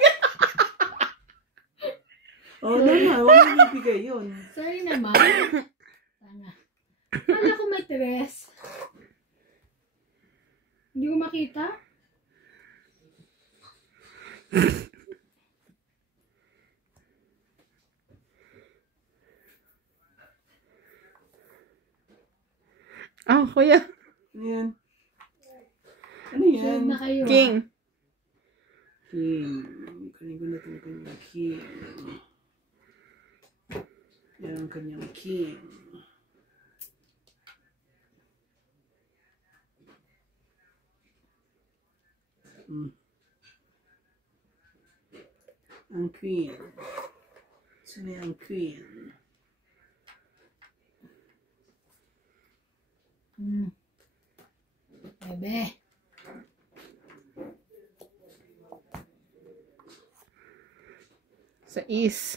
Oo naman, huwag mo ibigay yun. Sorry naman. Tanga. Kala ko may tres. Hindi ko makita. Kuya. Ano yan? Ano yan? Sunod na kayo. King. King. Kanin ko na itong kanyang king. Yan ang kanyang king. Ang queen. Sino yung queen? Bebe. Sa is.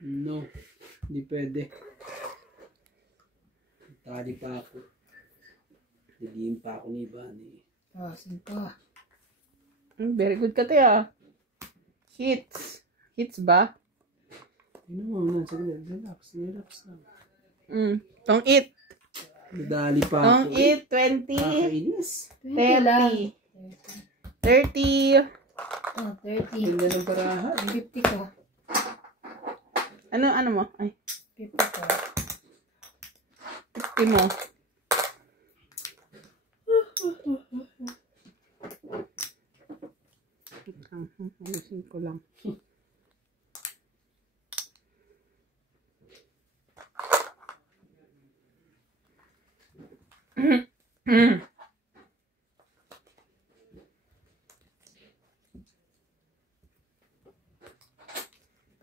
No. Hindi pwede. Tali pa ako. Naging pa ako ni Bani. Oh, 5. Very good ka tayo. Hits. Hits ba? Ano mo na, saglit. Relax lang. Tong it. Nadali pa Tong ako. it. 20. Nakakainis. 20 lang. 30. 30. Oh, 30. Ganda ng parahan. 50 ko. Ano mo? Ay, 50 ko. 50 mo. Ayusin ko lang.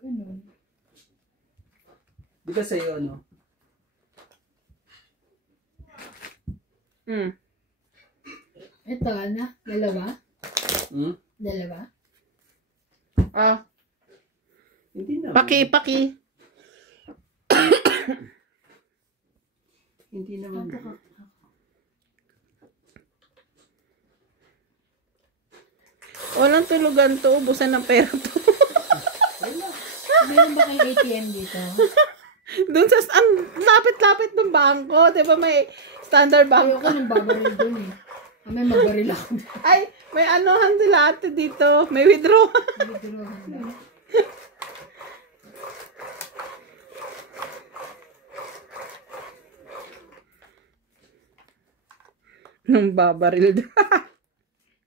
Ganun. Di ba sa'yo ano? Ito, na? Dalawa? Hmm? Dalawa? Ah, Hindi naman. paki. Hindi naman. Walang tulugan to. Ubusan ng pera to. Meron ba kayong ATM dito? Doon sa, ang lapit-lapit ng bangko. Diba may standard Ayoko bank? nang babaril dun eh. May magbaril ako. Ay, may anuhan sila ate dito. May withdraw. Withdrawan lang. Nung babaril doon.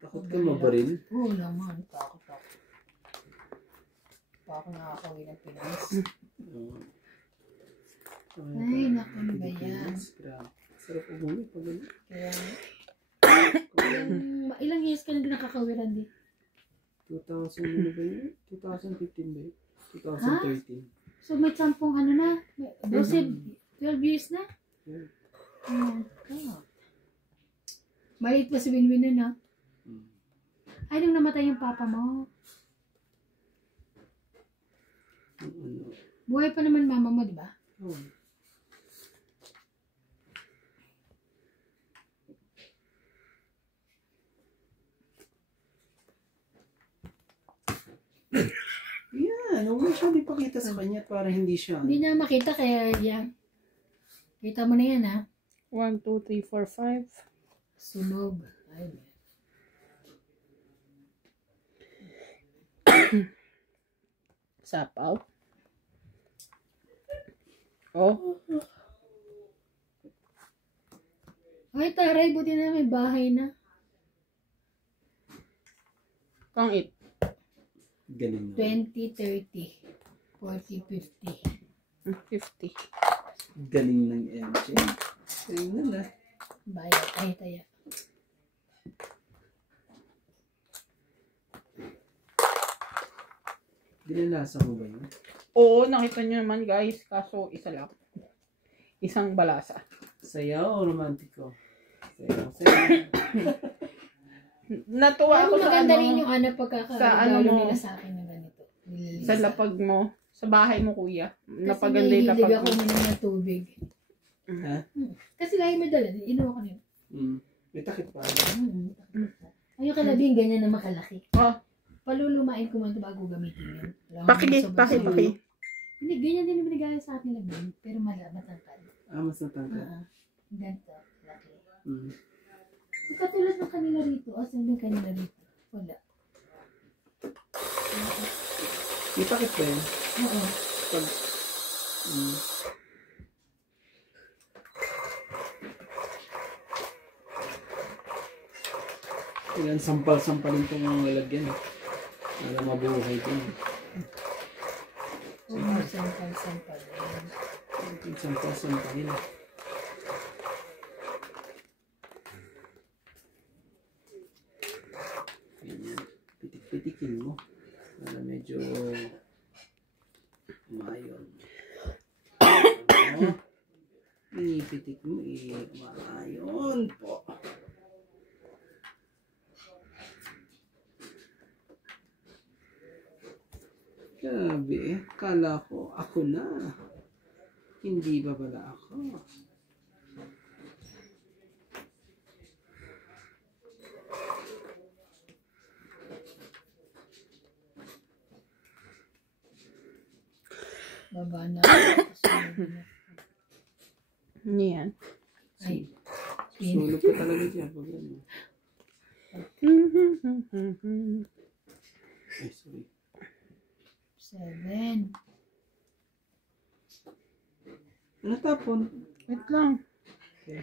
Takot ka mabaril. Oo naman. Takot ako. Pa ako nakakawin ng Pinas. Oo. Ay, naku, ano ba yan? Grabe. Sarap umuwi pag ano. Kaya, ilang years ka na din nakakawiran din? 2000 ano ba yun? 2015 ba yun? 2013. So, may 10 ano na? 12 years na? Yeah. Oh my God. Maliit pa si Winwin na, no? Ay, nung namatay yung papa mo. Ano? Buhay pa naman mama mo, di ba? Oh. Yan, huwag mo siya ipakita sa kanya para hindi siya. Hindi niya makita, kaya yan. Kita mo na yan, ha? 1, 2, 3, 4, 5. Sunog. Ay, Sapaw. Oh. ay taray, buti na may bahay na. Kang it. Galing. 20, 30, 40, 50. 50. Galing ng MJ. Galing na na. Bayad. Ay, taya. Dinalasa mo ba yun? Oo, nakita nyo naman guys. Kaso isa lang. Isang balasa. Sayaw o romantiko? Sayaw. Natuwa Pero ako sa maganda ano. rin yung sa ano pagkakaregalo mo. nila sa akin na ganito. Nililisa. Sa lapag mo. Sa bahay mo kuya. Kasi Napaganda yung nahihilig lapag ako mo. uminom ng tubig. Ha? Kasi lagi may dala. Inuwa ko na yun. May takip pa. Ay, yung kalabing ganyan na makalaki. Oh, Palulumain ko man ito bago gamitin yun. Alam mo, paki. sobrang- Hindi, ganyan din yung binigay sa akin nila Ben. Pero matangkad. Mas natangkad. Ganito. Laki. Mm. Katulad ng kanila rito. O, saan yung kanila rito? Wala. May takip pa yun. Oo. Pag... Ilan sampal-sampalin itong mga lalagyan. Alam mabuhay ito. Sampal-sampal din. Sampal nila. Ganyan. Pitik-pitikin mo. Para medyo mayon. Ipitik mo, mayon po. Grabe eh. Kala ko ako na. Hindi ba pala ako? Baba na. Yan. Ay, Sulog ka talaga dyan. Pag ano. Ay, sorry. 7. Ano tapon? Wait lang. Okay.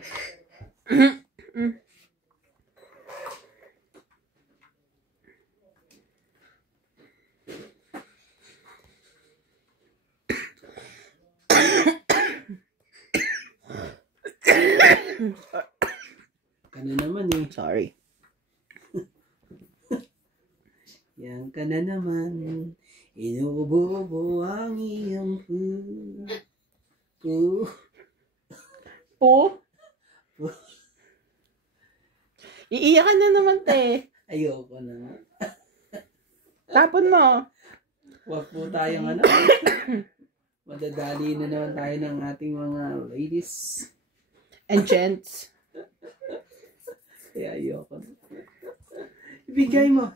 Kana naman eh. Sorry. Yan ka na naman. Inuubo ang iyong pu. Po? Iiyak ka na naman, te. Ayoko na. Tapon mo. Huwag po tayong ano. Madadali na naman tayo ng ating mga ladies. And gents. Kaya ayoko na. Ibigay mo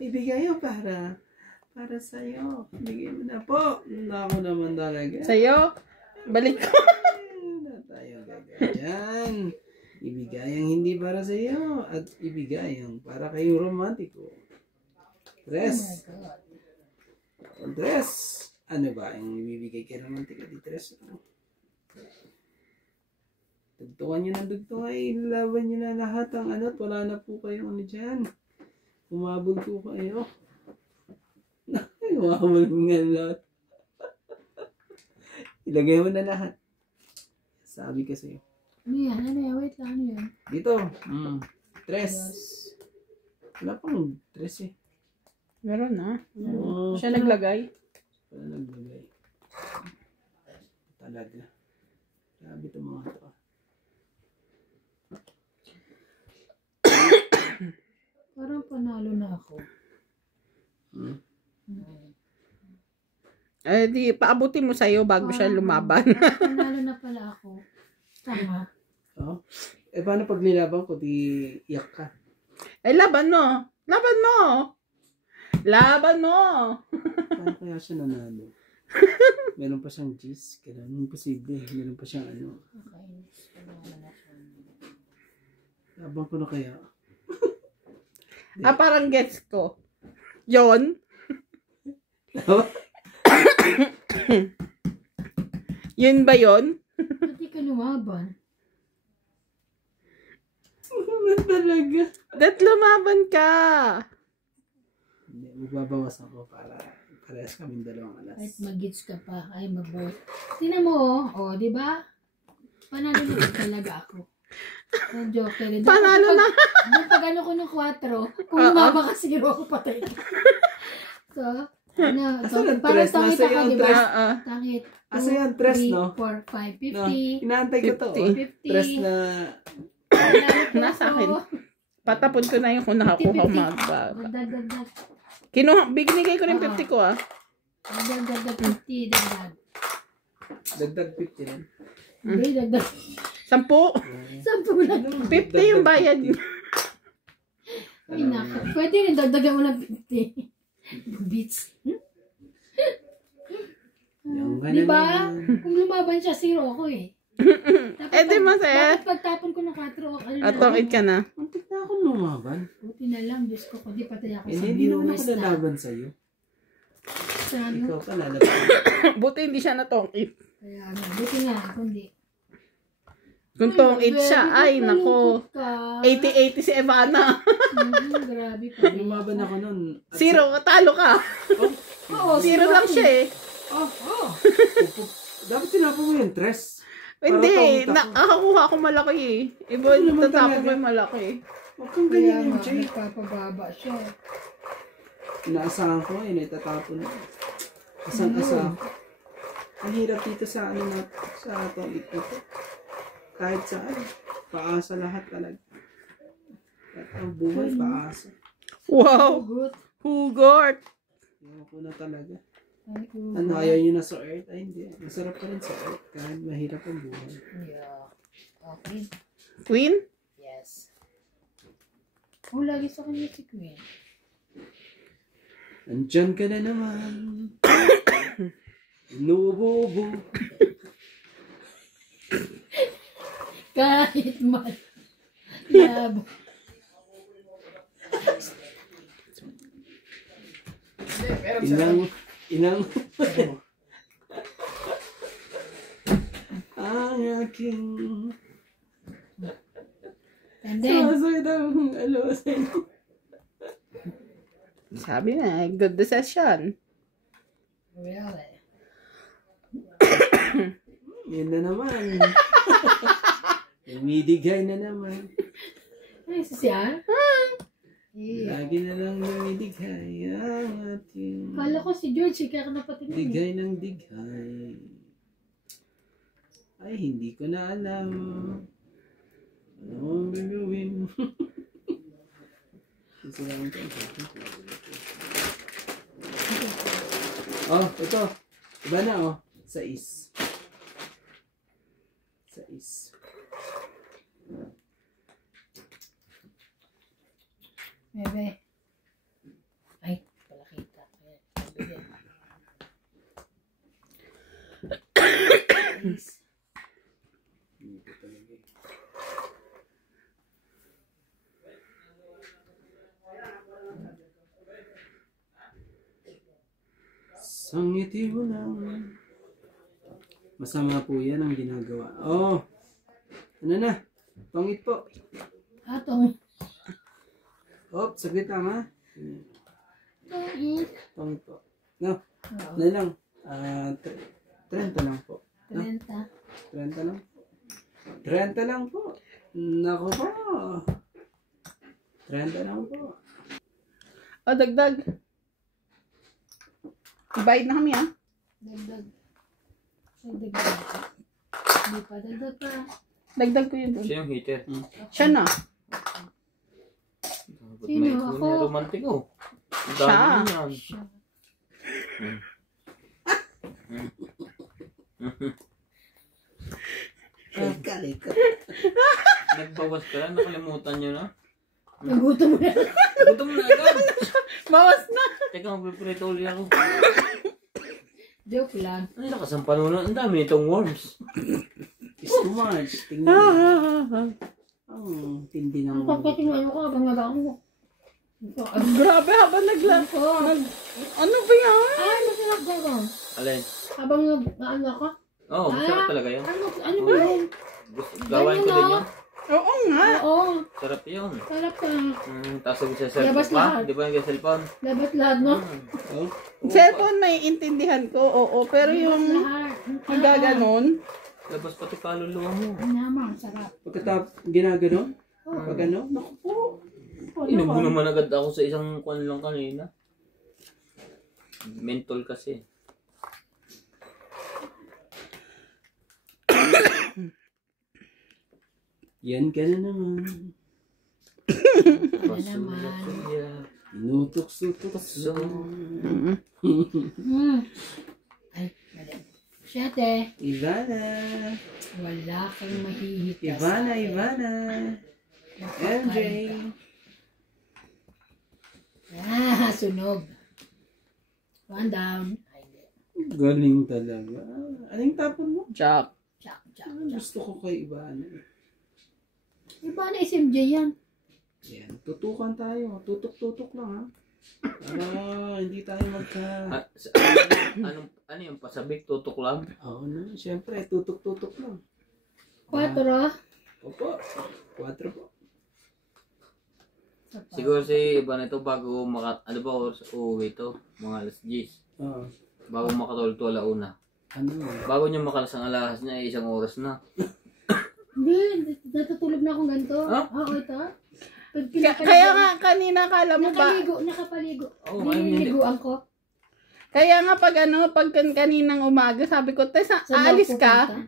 para sa'yo. Ibigay mo na po. Ako naman talaga. Sa'yo, balik ko. Na tayo gaganyan. Ibigay ang hindi para sa'yo at ibigay ang para kayong romantiko. Tres. Tres. Ano ba ang ibibigay kay romantiko di tres? Dugtungan nyo ng dugtungan, ilaban nyo na lahat ang ano at wala na po kayong ano dyan. Umabog po kayo. Umabog nga lahat. Ilagay mo na lahat. Sabi ka sa'yo. Ano yan? Ano yan? Wait lang. Ano yan? Dito. Tres. Wala pang tres eh. Meron na. Oo. Siya naglagay. Wala naglagay. Talaga. Grabe itong mga ito. Parang panalo na ako. Eh, di, paabutin mo sa'yo bago siya lumaban. Panalo na pala ako. Tama. Oh? Eh, paano pag nilaban ko, di iyak ka? Eh, laban mo. Laban mo. Laban mo. Paano kaya siya nanalo? Meron pa siyang G's. Kailangan imposible. Meron pa siyang ano. Laban ko na kaya. Parang gets ko. Yon. Yun ba yon? Pati ka lumaban. Talaga. Dat lumaban ka. Hindi, magbabawas ako para parehas kaming dalawang alas. Kahit mag-gets ka pa. Ay, mag-vote. Tingnan mo, oh. Di ba? Panalo na talaga ako. Ang joker. Panalo na. Nung pag ano ko ng 4, kung lumaba ka 0, ako patay. So, ano, so, Asan ang parang tres? tangit Nasa ako, yung di ba? tres? Tangit. Asa yung tres, no? 4, 5, No, 50. inaantay ko to. 50. Tres na... Nasa akin. Patapon ko na yung kung nakakuha magbaba. Dagdag. Binigay ko rin 50 ko ah. Dagdag 50, dagdag. Dagdag 50 lang. Hindi, dagdag. 10. 10 lang. 50 yung bayad. Ay, naka. Pwede rin, dagdagan mo ng 50. Beats. Di ba? Kung lumaban siya, 0 ako eh. Eh, di masaya. Bakit pagtapon ko ng 4, ano na? Atokit ka na. Muntik na akong lumaban. Buti na lang, Diyos ko, kundi patay ako sa Hindi naman ako viewers na. lalaban sa'yo. Sa ano? Ikaw ka lalaban. Buti hindi siya natokit. Kaya ano, buti nga, kundi. Kung tongit siya, ay nako. 80-80 si Evana. Grabe pa. Lumaban ako nun. 0, talo ka. Oo, 0 lang siya eh. Oh. Dapat tinapon mo yung tres. Hindi, Para tawid ako. nakakuha ko malaki eh. Iba Ano naman tatapon talaga? mo yung malaki. Huwag kang Kaya ganyan, nga, MJ. nagpapababa siya. Inaasahan ko, itatapon mo. Asang-asa. Ang hirap dito sa ano na, sa itong ito. Kahit saan. Paasa lahat talaga. At ang buhay, paasa. Wow! Good. Hugot! Ayaw ko na talaga. Ay, good. Ano, ayaw nyo na sa earth? Ay, hindi. Masarap pa rin sa earth. Kahit mahirap ang buhay. Yeah. Okay. Queen? Yes. Oh, lagi sa kanya si Queen. Andyan ka na naman. Inuubo-ubo. Kahit man. Labo. Inang ang aking And then, sumasakit ang alawasan. Sabi na, good decision. really? Yan na naman. Umidigay na naman. Ay, siya? Yeah. Lagi na lang umidigay ang ating Kala ko si George, kaya ka napatinig. digay ng digay. Ay, hindi ko na alam. Ano ang gagawin? Oh, ito. Iba na, oh. Sais. Sais. Bebe. Ay, pala kita. Ayan, bebe. Please. Sangiti mo lang. Masama po yan ang ginagawa. Oh! Ano na? Pangit po. Atong. Oh, saglit lang ha. Pangit po. No, Oo. ano lang. 30 lang po. 30. 30 lang po. 30 lang po. Naku po. 30 lang po. O, dagdag. Ibayad na kami, ah. Dagdag. Dagdag. Hindi pa, dagdag pa. Dagdag ko yun doon. Sino yung heater? Siya na. Ba't Sino? may Ako? kunya romantic oh. Ang Siya. dami yan. Siya. Kalika. Nagbawas ka lang, nakalimutan nyo na. Nagutom mo na. Gutom na agad. Bawas na. Teka, magpiprito ulit ako. Joke lang. Ang lakas ang panunan. Ang dami itong worms. It's too much. Tingnan mo. Ang tindi ng Ang pagkakinuan ko habang nag-ako. Grabe, habang ano ba yan? Ay, masarap ko. Alin? Habang nag-ano ako. Oo, masarap talaga yun. Ano ba yun? Gawain ko din yun. Oo nga. Oo, Sarap yun. sarap ka. Tapos sabi sa cellphone Labas pa. lahat. Di ba yung cellphone? Labat lahat, no? Oh, Cellphone may intindihan ko, oo. Pero yung Lahat. magaganon, Labas pati kaluluwa mo. Ang naman, sarap. pagkatapos ginagano? Oo. Pag ano? Naku po. Inubo naman agad ako sa isang kwan lang kanina. Mental kasi. Yan ka na naman. Pasulat siya. Inutok-sutok So, Ay, mali. Siyete, Ivana. wala kang mahihitas. Ivana. MJ. Ah, sunog. One down. Ay, hindi. Galing talaga. Anong tapon mo? Jack. Chak, chak, Ah, chak. gusto ko kay Ivana. Iba na SMJ yan. Yan, tutukan tayo. Tutok-tutok lang ha. Para hindi tayo magka... ano yung pasabik? Tutok lang? Oo na, syempre, tutok-tutok lang. 4. Opo, 4 po. Siguro si iba nito bago ano ba oras uuwi to? Mga alas 10. Oo. Bago makatulog to alauna. Ano? Bago niya makalas ang alahas niya, 1 oras na. Hindi, natutulog na akong ganito. Huh? Oo, ito. Pag Kaya nga kanina kala mo ba? Nakapaligo. Oo, ay, hindi. Nililiguan ko. Kaya nga pag kaninang umaga, sabi ko, Tess, Saan aalis ako ka? pupunta?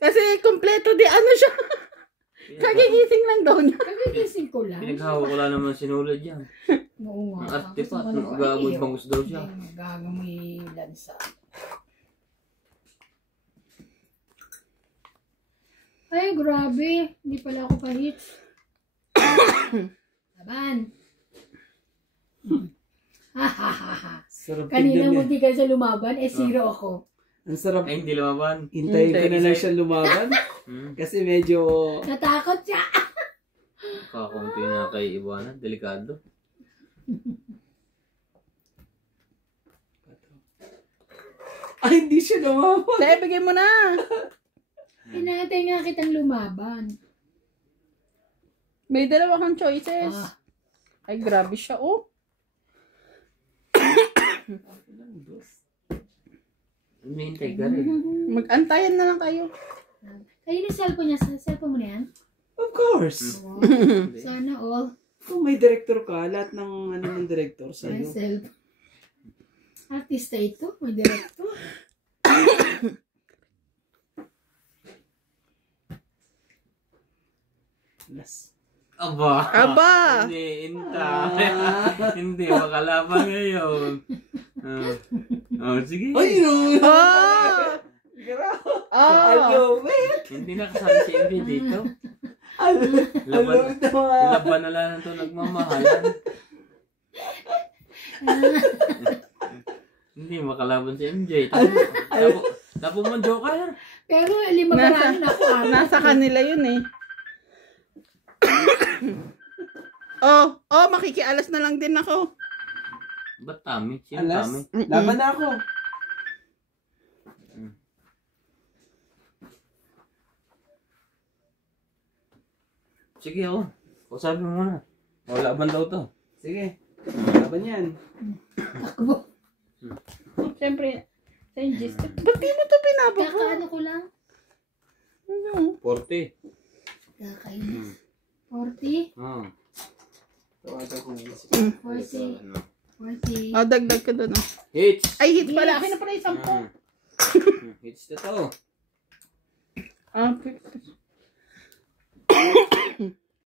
Kasi kompleto di ano siya. Kagigising lang daw niya. Kagigising ko lang. Pinaghawa ko lang naman sinulad yan. Oo nga. Ang artifact, Tapos nag-aamoy bangus daw siya. Nag-aamoy lansa. Ay, grabe. Hindi pala ako pa-hits. Laban. Ha ha ha ha. Sarap Kanina tignan munti ka sa lumaban, zero ako. Ang sarap. Ay, hindi lumaban. Hintayin ko na lang siya lumaban. Kasi medyo... Natakot siya. Kakaunti na kay Iwana. Delikado. Ay, hindi siya lumaban. Dahil, bigay mo na. Hinatay nga kitang lumaban. May 2 kang choices. Ah. Ay, grabe siya, oh. Hinihintay ka rin. Mag-antayan na lang kayo. Ayun yung cellphone niya. Cellphone mo na yan? Of course. Sana all. Kung may director ka, lahat ng ano ng director Ay, sa'yo. cellphone. Artista ito. May director. Last. Aba! Aba! Hindi, hindi, makalaban ngayon. Sige. Ay, no! Oh! Grabe. Oh! love it! Hindi na kasali si MJ dito. I love it naman. Laban na lang ito nagmamahalan. Hindi makalaban si MJ. Tapo mo Joker. Pero 5 marami na ako. Nasa kanila yun eh. Makikialas na lang din ako. Ba't Tami? Sino Alas, Tami? laban na ako. Sige ako. Kausapin mo muna. O, laban daw to. Sige, laban yan. Takbo. Siyempre, sa Ingis. Ba't di mo ito pinababa? Kakaano ko lang. 40. Kakainis. 40. Tawagan ko muna si 40. 40. Oh, dagdag ka doon. Oh. Hits! Ay, hits pala. Akin na pala yung 10. Hits na to. Ah,